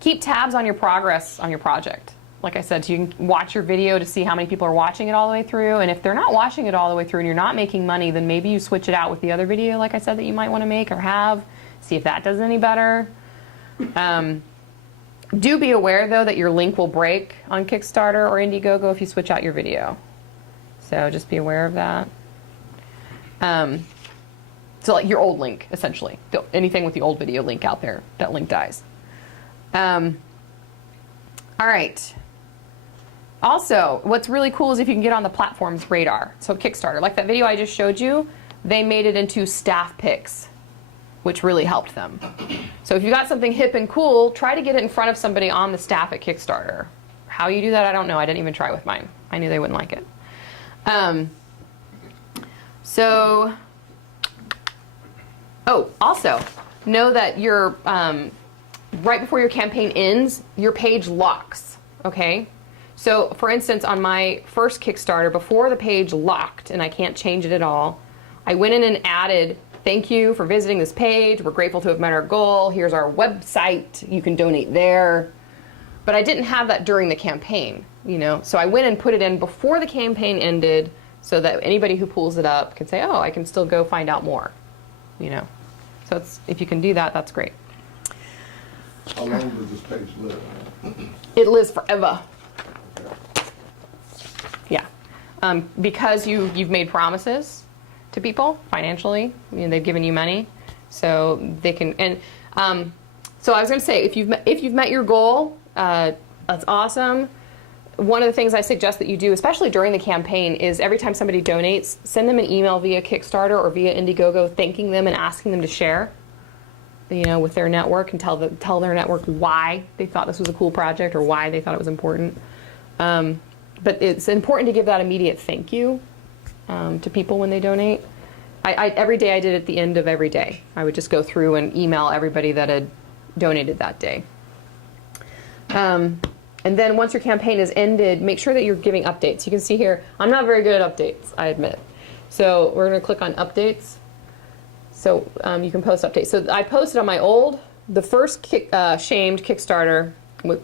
Keep tabs on your progress on your project. Like I said, so you can watch your video to see how many people are watching it all the way through. And if they're not watching it all the way through and you're not making money, then maybe you switch it out with the other video, like I said, that you might want to make or have. See if that does any better. Do be aware, though, that your link will break on Kickstarter or Indiegogo if you switch out your video. So just be aware of that. So like your old link, essentially. Anything with the old video link out there, that link dies. All right. Also, what's really cool is if you can get on the platform's radar. So Kickstarter, like that video I just showed you, they made it into staff picks, which really helped them. So if you got something hip and cool, try to get it in front of somebody on the staff at Kickstarter. How you do that, I don't know. I didn't even try with mine. I knew they wouldn't like it. Also, know that your right before your campaign ends, your page locks, okay? So, for instance, on my first Kickstarter, before the page locked, and I can't change it at all, I went in and added, thank you for visiting this page. We're grateful to have met our goal. Here's our website. You can donate there. But I didn't have that during the campaign, you know? So I went and put it in before the campaign ended so that anybody who pulls it up can say, oh, I can still go find out more, you know? So it's, if you can do that, that's great. How long does this page live? It lives forever. Yeah. Because you've made promises to people financially, you know, they've given you money, so they can. And so I was going to say, if you've met your goal, that's awesome. One of the things I suggest that you do, especially during the campaign, is every time somebody donates, send them an email via Kickstarter or via Indiegogo, thanking them and asking them to share, you know, with their network, and tell their network why they thought this was a cool project or why they thought it was important. But it's important to give that immediate thank you to people when they donate. Every day I did at the end of every day. I would just go through and email everybody that had donated that day. And then once your campaign is ended, make sure that you're giving updates. You can see here, I'm not very good at updates, I admit. So we're going to click on updates. So you can post updates. So I posted on my the first Shamed Kickstarter.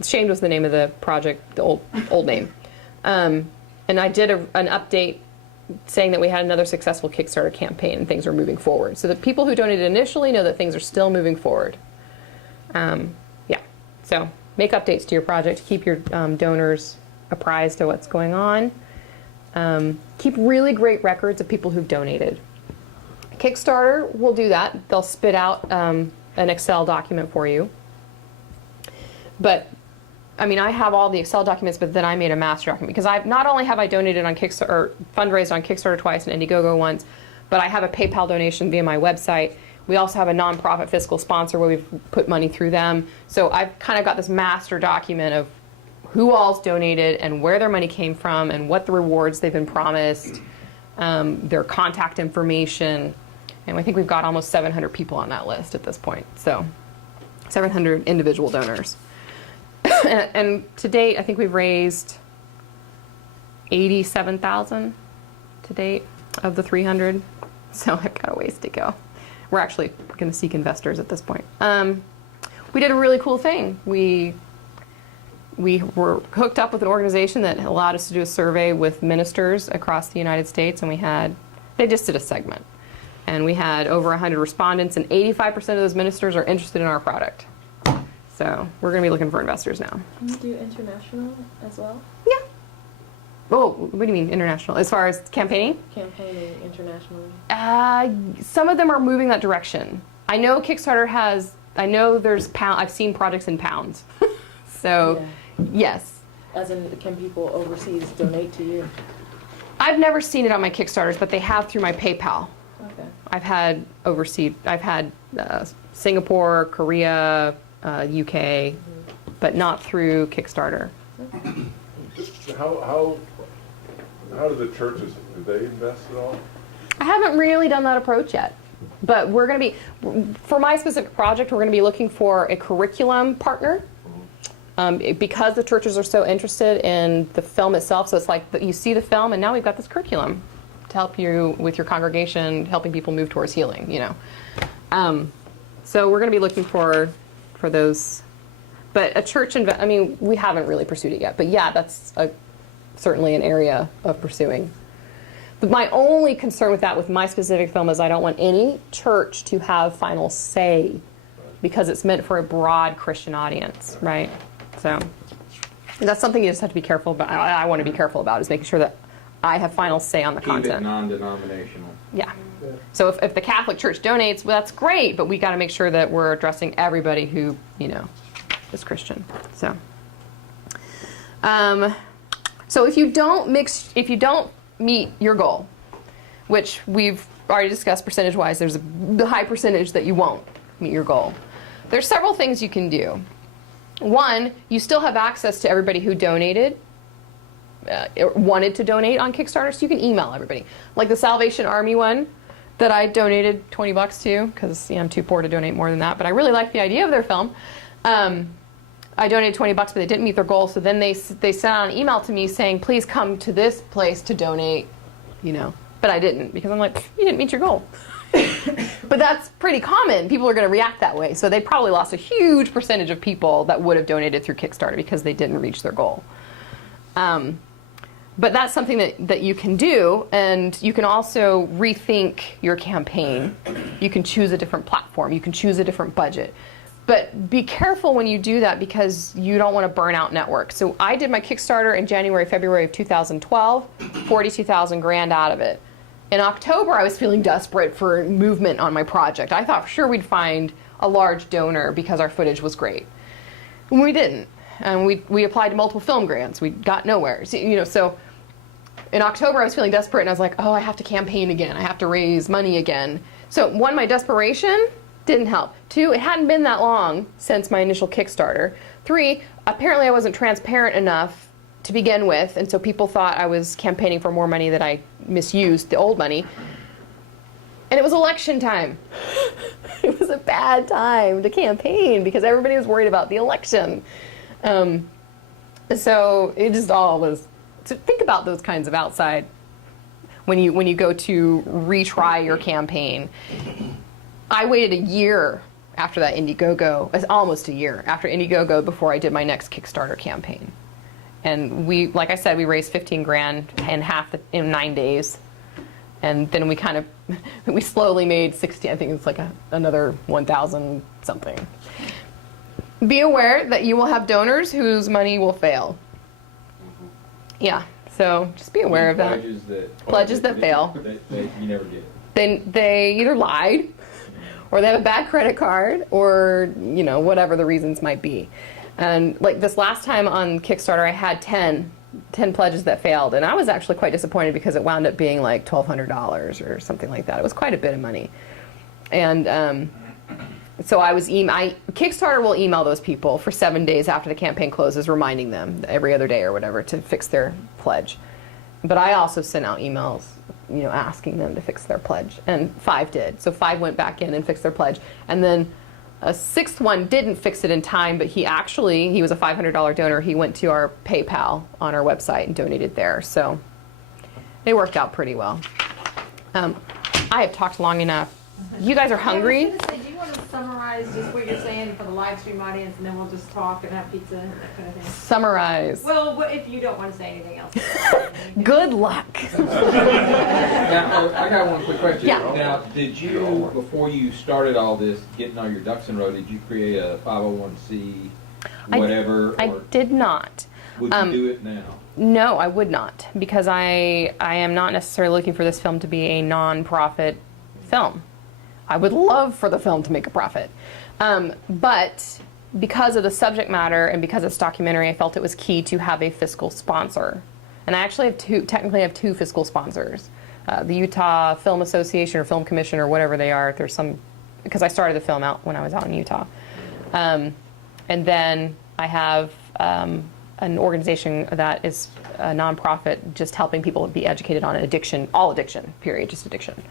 Shamed was the name of the project, the old name. And I did an update saying that we had another successful Kickstarter campaign and things are moving forward. So the people who donated initially know that things are still moving forward. Yeah, so make updates to your project. Keep your donors apprised of what's going on. Keep really great records of people who've donated. Kickstarter will do that. They'll spit out an Excel document for you. But I mean, I have all the Excel documents, but then I made a master document because not only have I donated on Kickstarter, or fundraised on Kickstarter twice and Indiegogo once, but I have a PayPal donation via my website. We also have a nonprofit fiscal sponsor where we've put money through them. So I've kind of got this master document of who all's donated and where their money came from and what the rewards they've been promised, their contact information. And I think we've got almost 700 people on that list at this point. So 700 individual donors. And to date, I think we've raised $87,000 to date of the 300. So I've got a ways to go. We're actually going to seek investors at this point. We did a really cool thing. We were hooked up with an organization that allowed us to do a survey with ministers across the United States, and they just did a segment. And we had over 100 respondents, and 85% of those ministers are interested in our product. So we're going to be looking for investors now. Can you do international as well? Yeah. Oh, what do you mean international? As far as campaigning? Campaigning internationally. Some of them are moving that direction. I know Kickstarter has, there's I've seen projects in pounds. So, yeah. Yes. As in, can people overseas donate to you? I've never seen it on my Kickstarters, but they have through my PayPal. Okay. I've had Singapore, Korea, UK, but not through Kickstarter. How do the churches, do they invest at all? I haven't really done that approach yet, but we're going to be, for my specific project, we're going to be looking for a curriculum partner because the churches are so interested in the film itself. So it's like you see the film and now we've got this curriculum. to help you with your congregation, helping people move towards healing, you know. So we're going to be looking for those. But a church, I mean, we haven't really pursued it yet. But yeah, that's certainly an area of pursuing. But my only concern with that, with my specific film, is I don't want any church to have final say, because it's meant for a broad Christian audience, right? So that's something you just have to be careful about. I want to be careful about, is making sure that I have final say on the Keep content. it non-denominational. Yeah. So if the Catholic Church donates, well, that's great, but we got to make sure that we're addressing everybody who, you know, is Christian. So, so if you don't meet your goal, which we've already discussed percentage-wise, there's the high percentage that you won't meet your goal. There's several things you can do. One, you still have access to everybody who donated, wanted to donate on Kickstarter, so you can email everybody. Like the Salvation Army one that I donated $20 to, because I'm too poor to donate more than that, but I really liked the idea of their film. I donated $20, but they didn't meet their goal, so then they sent out an email to me saying, please come to this place to donate, you know. But I didn't, because I'm like, you didn't meet your goal. But that's pretty common. People are going to react that way. So they probably lost a huge percentage of people that would have donated through Kickstarter because they didn't reach their goal. But that's something that you can do, and you can also rethink your campaign. You can choose a different platform. You can choose a different budget. But be careful when you do that, because you don't want to burn out network. So I did my Kickstarter in January, February of 2012, 42,000 grand out of it. In October, I was feeling desperate for movement on my project. I thought for sure we'd find a large donor because our footage was great. And we didn't. And we applied to multiple film grants. We got nowhere. So in October, I was feeling desperate, and I was like, oh, I have to campaign again. I have to raise money again. So one, my desperation didn't help. Two, it hadn't been that long since my initial Kickstarter. Three, apparently I wasn't transparent enough to begin with, and so people thought I was campaigning for more money that I misused, the old money. And it was election time. It was a bad time to campaign because everybody was worried about the election. So it just all was. So think about those kinds of outside when you go to retry your campaign. I waited a year after that Indiegogo, almost a year after Indiegogo, before I did my next Kickstarter campaign. And we, like I said, we raised 15 grand in 9 days. And then we slowly made 60, I think it's like another 1,000 something. Be aware that you will have donors whose money will fail. Yeah, so just be aware of that. Pledges that fail. You never get it. Then they either lied, or they have a bad credit card, or whatever the reasons might be. And like this last time on Kickstarter, I had 10 pledges that failed, and I was actually quite disappointed because it wound up being like $1,200 or something like that. It was quite a bit of money. And so Kickstarter will email those people for 7 days after the campaign closes, reminding them every other day or whatever to fix their pledge. But I also sent out emails, asking them to fix their pledge, and 5 did. So 5 went back in and fixed their pledge, and then a 6th one didn't fix it in time, but he was a $500 donor. He went to our PayPal on our website and donated there. So it worked out pretty well. I have talked long enough. You guys are hungry? I was gonna say, do you want to summarize just what you're saying for the live stream audience, and then we'll just talk and have pizza and that kind of thing? Summarize. Well, if you don't want to say anything else. Good luck. Now, I got one quick question. Yeah. Now, did you, before you started all this, getting all your ducks in a row, did you create a 501c, whatever? I did not. Would you do it now? No, I would not, because I am not necessarily looking for this film to be a non-profit film. I would love for the film to make a profit. But because of the subject matter and because it's documentary, I felt it was key to have a fiscal sponsor. And I actually technically have two fiscal sponsors. The Utah Film Association or Film Commission or whatever they are. There's some, because I started the film out when I was out in Utah. And then I have an organization that is a nonprofit just helping people be educated on addiction, all addiction, period, just addiction.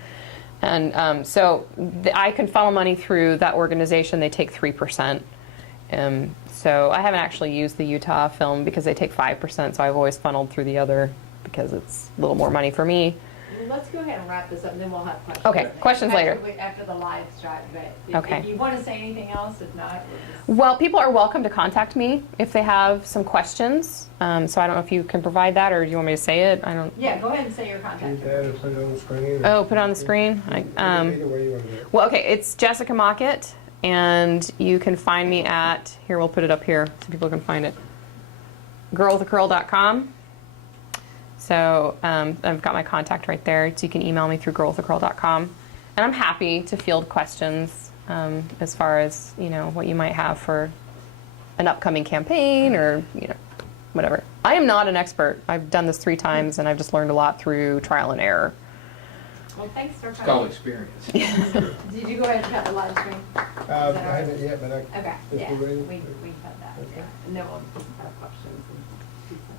And so I can funnel money through that organization. They take 3%. So I haven't actually used the Utah film because they take 5%, so I've always funneled through the other because it's a little more money for me. let's go ahead and wrap this up, and then we'll have questions. Okay, questions later. After the live shot, but Okay. if you want to say anything else, if not, we'll just. Well, people are welcome to contact me if they have some questions. So I don't know if you can provide that, or do you want me to say it? I don't. Yeah, go ahead and say your contact. Keep that and put it on the screen. Oh, put it on the screen. Either way you want to do it. Well, okay, it's Jessica Mockett, and you can find me at, here, we'll put it up here so people can find it, girlwithacurl.com. So I've got my contact right there, so you can email me through girlwithacurl.com. And I'm happy to field questions as far as, you know, what you might have for an upcoming campaign or, you know, whatever. I am not an expert. I've done this 3 times, and I've just learned a lot through trial and error. Well, thanks for It's called coming. experience. Did you go ahead and cut the live stream? I haven't yet, but I. Okay, if yeah, you're ready. we cut that, Okay. yeah. And then we'll just have questions and pizza.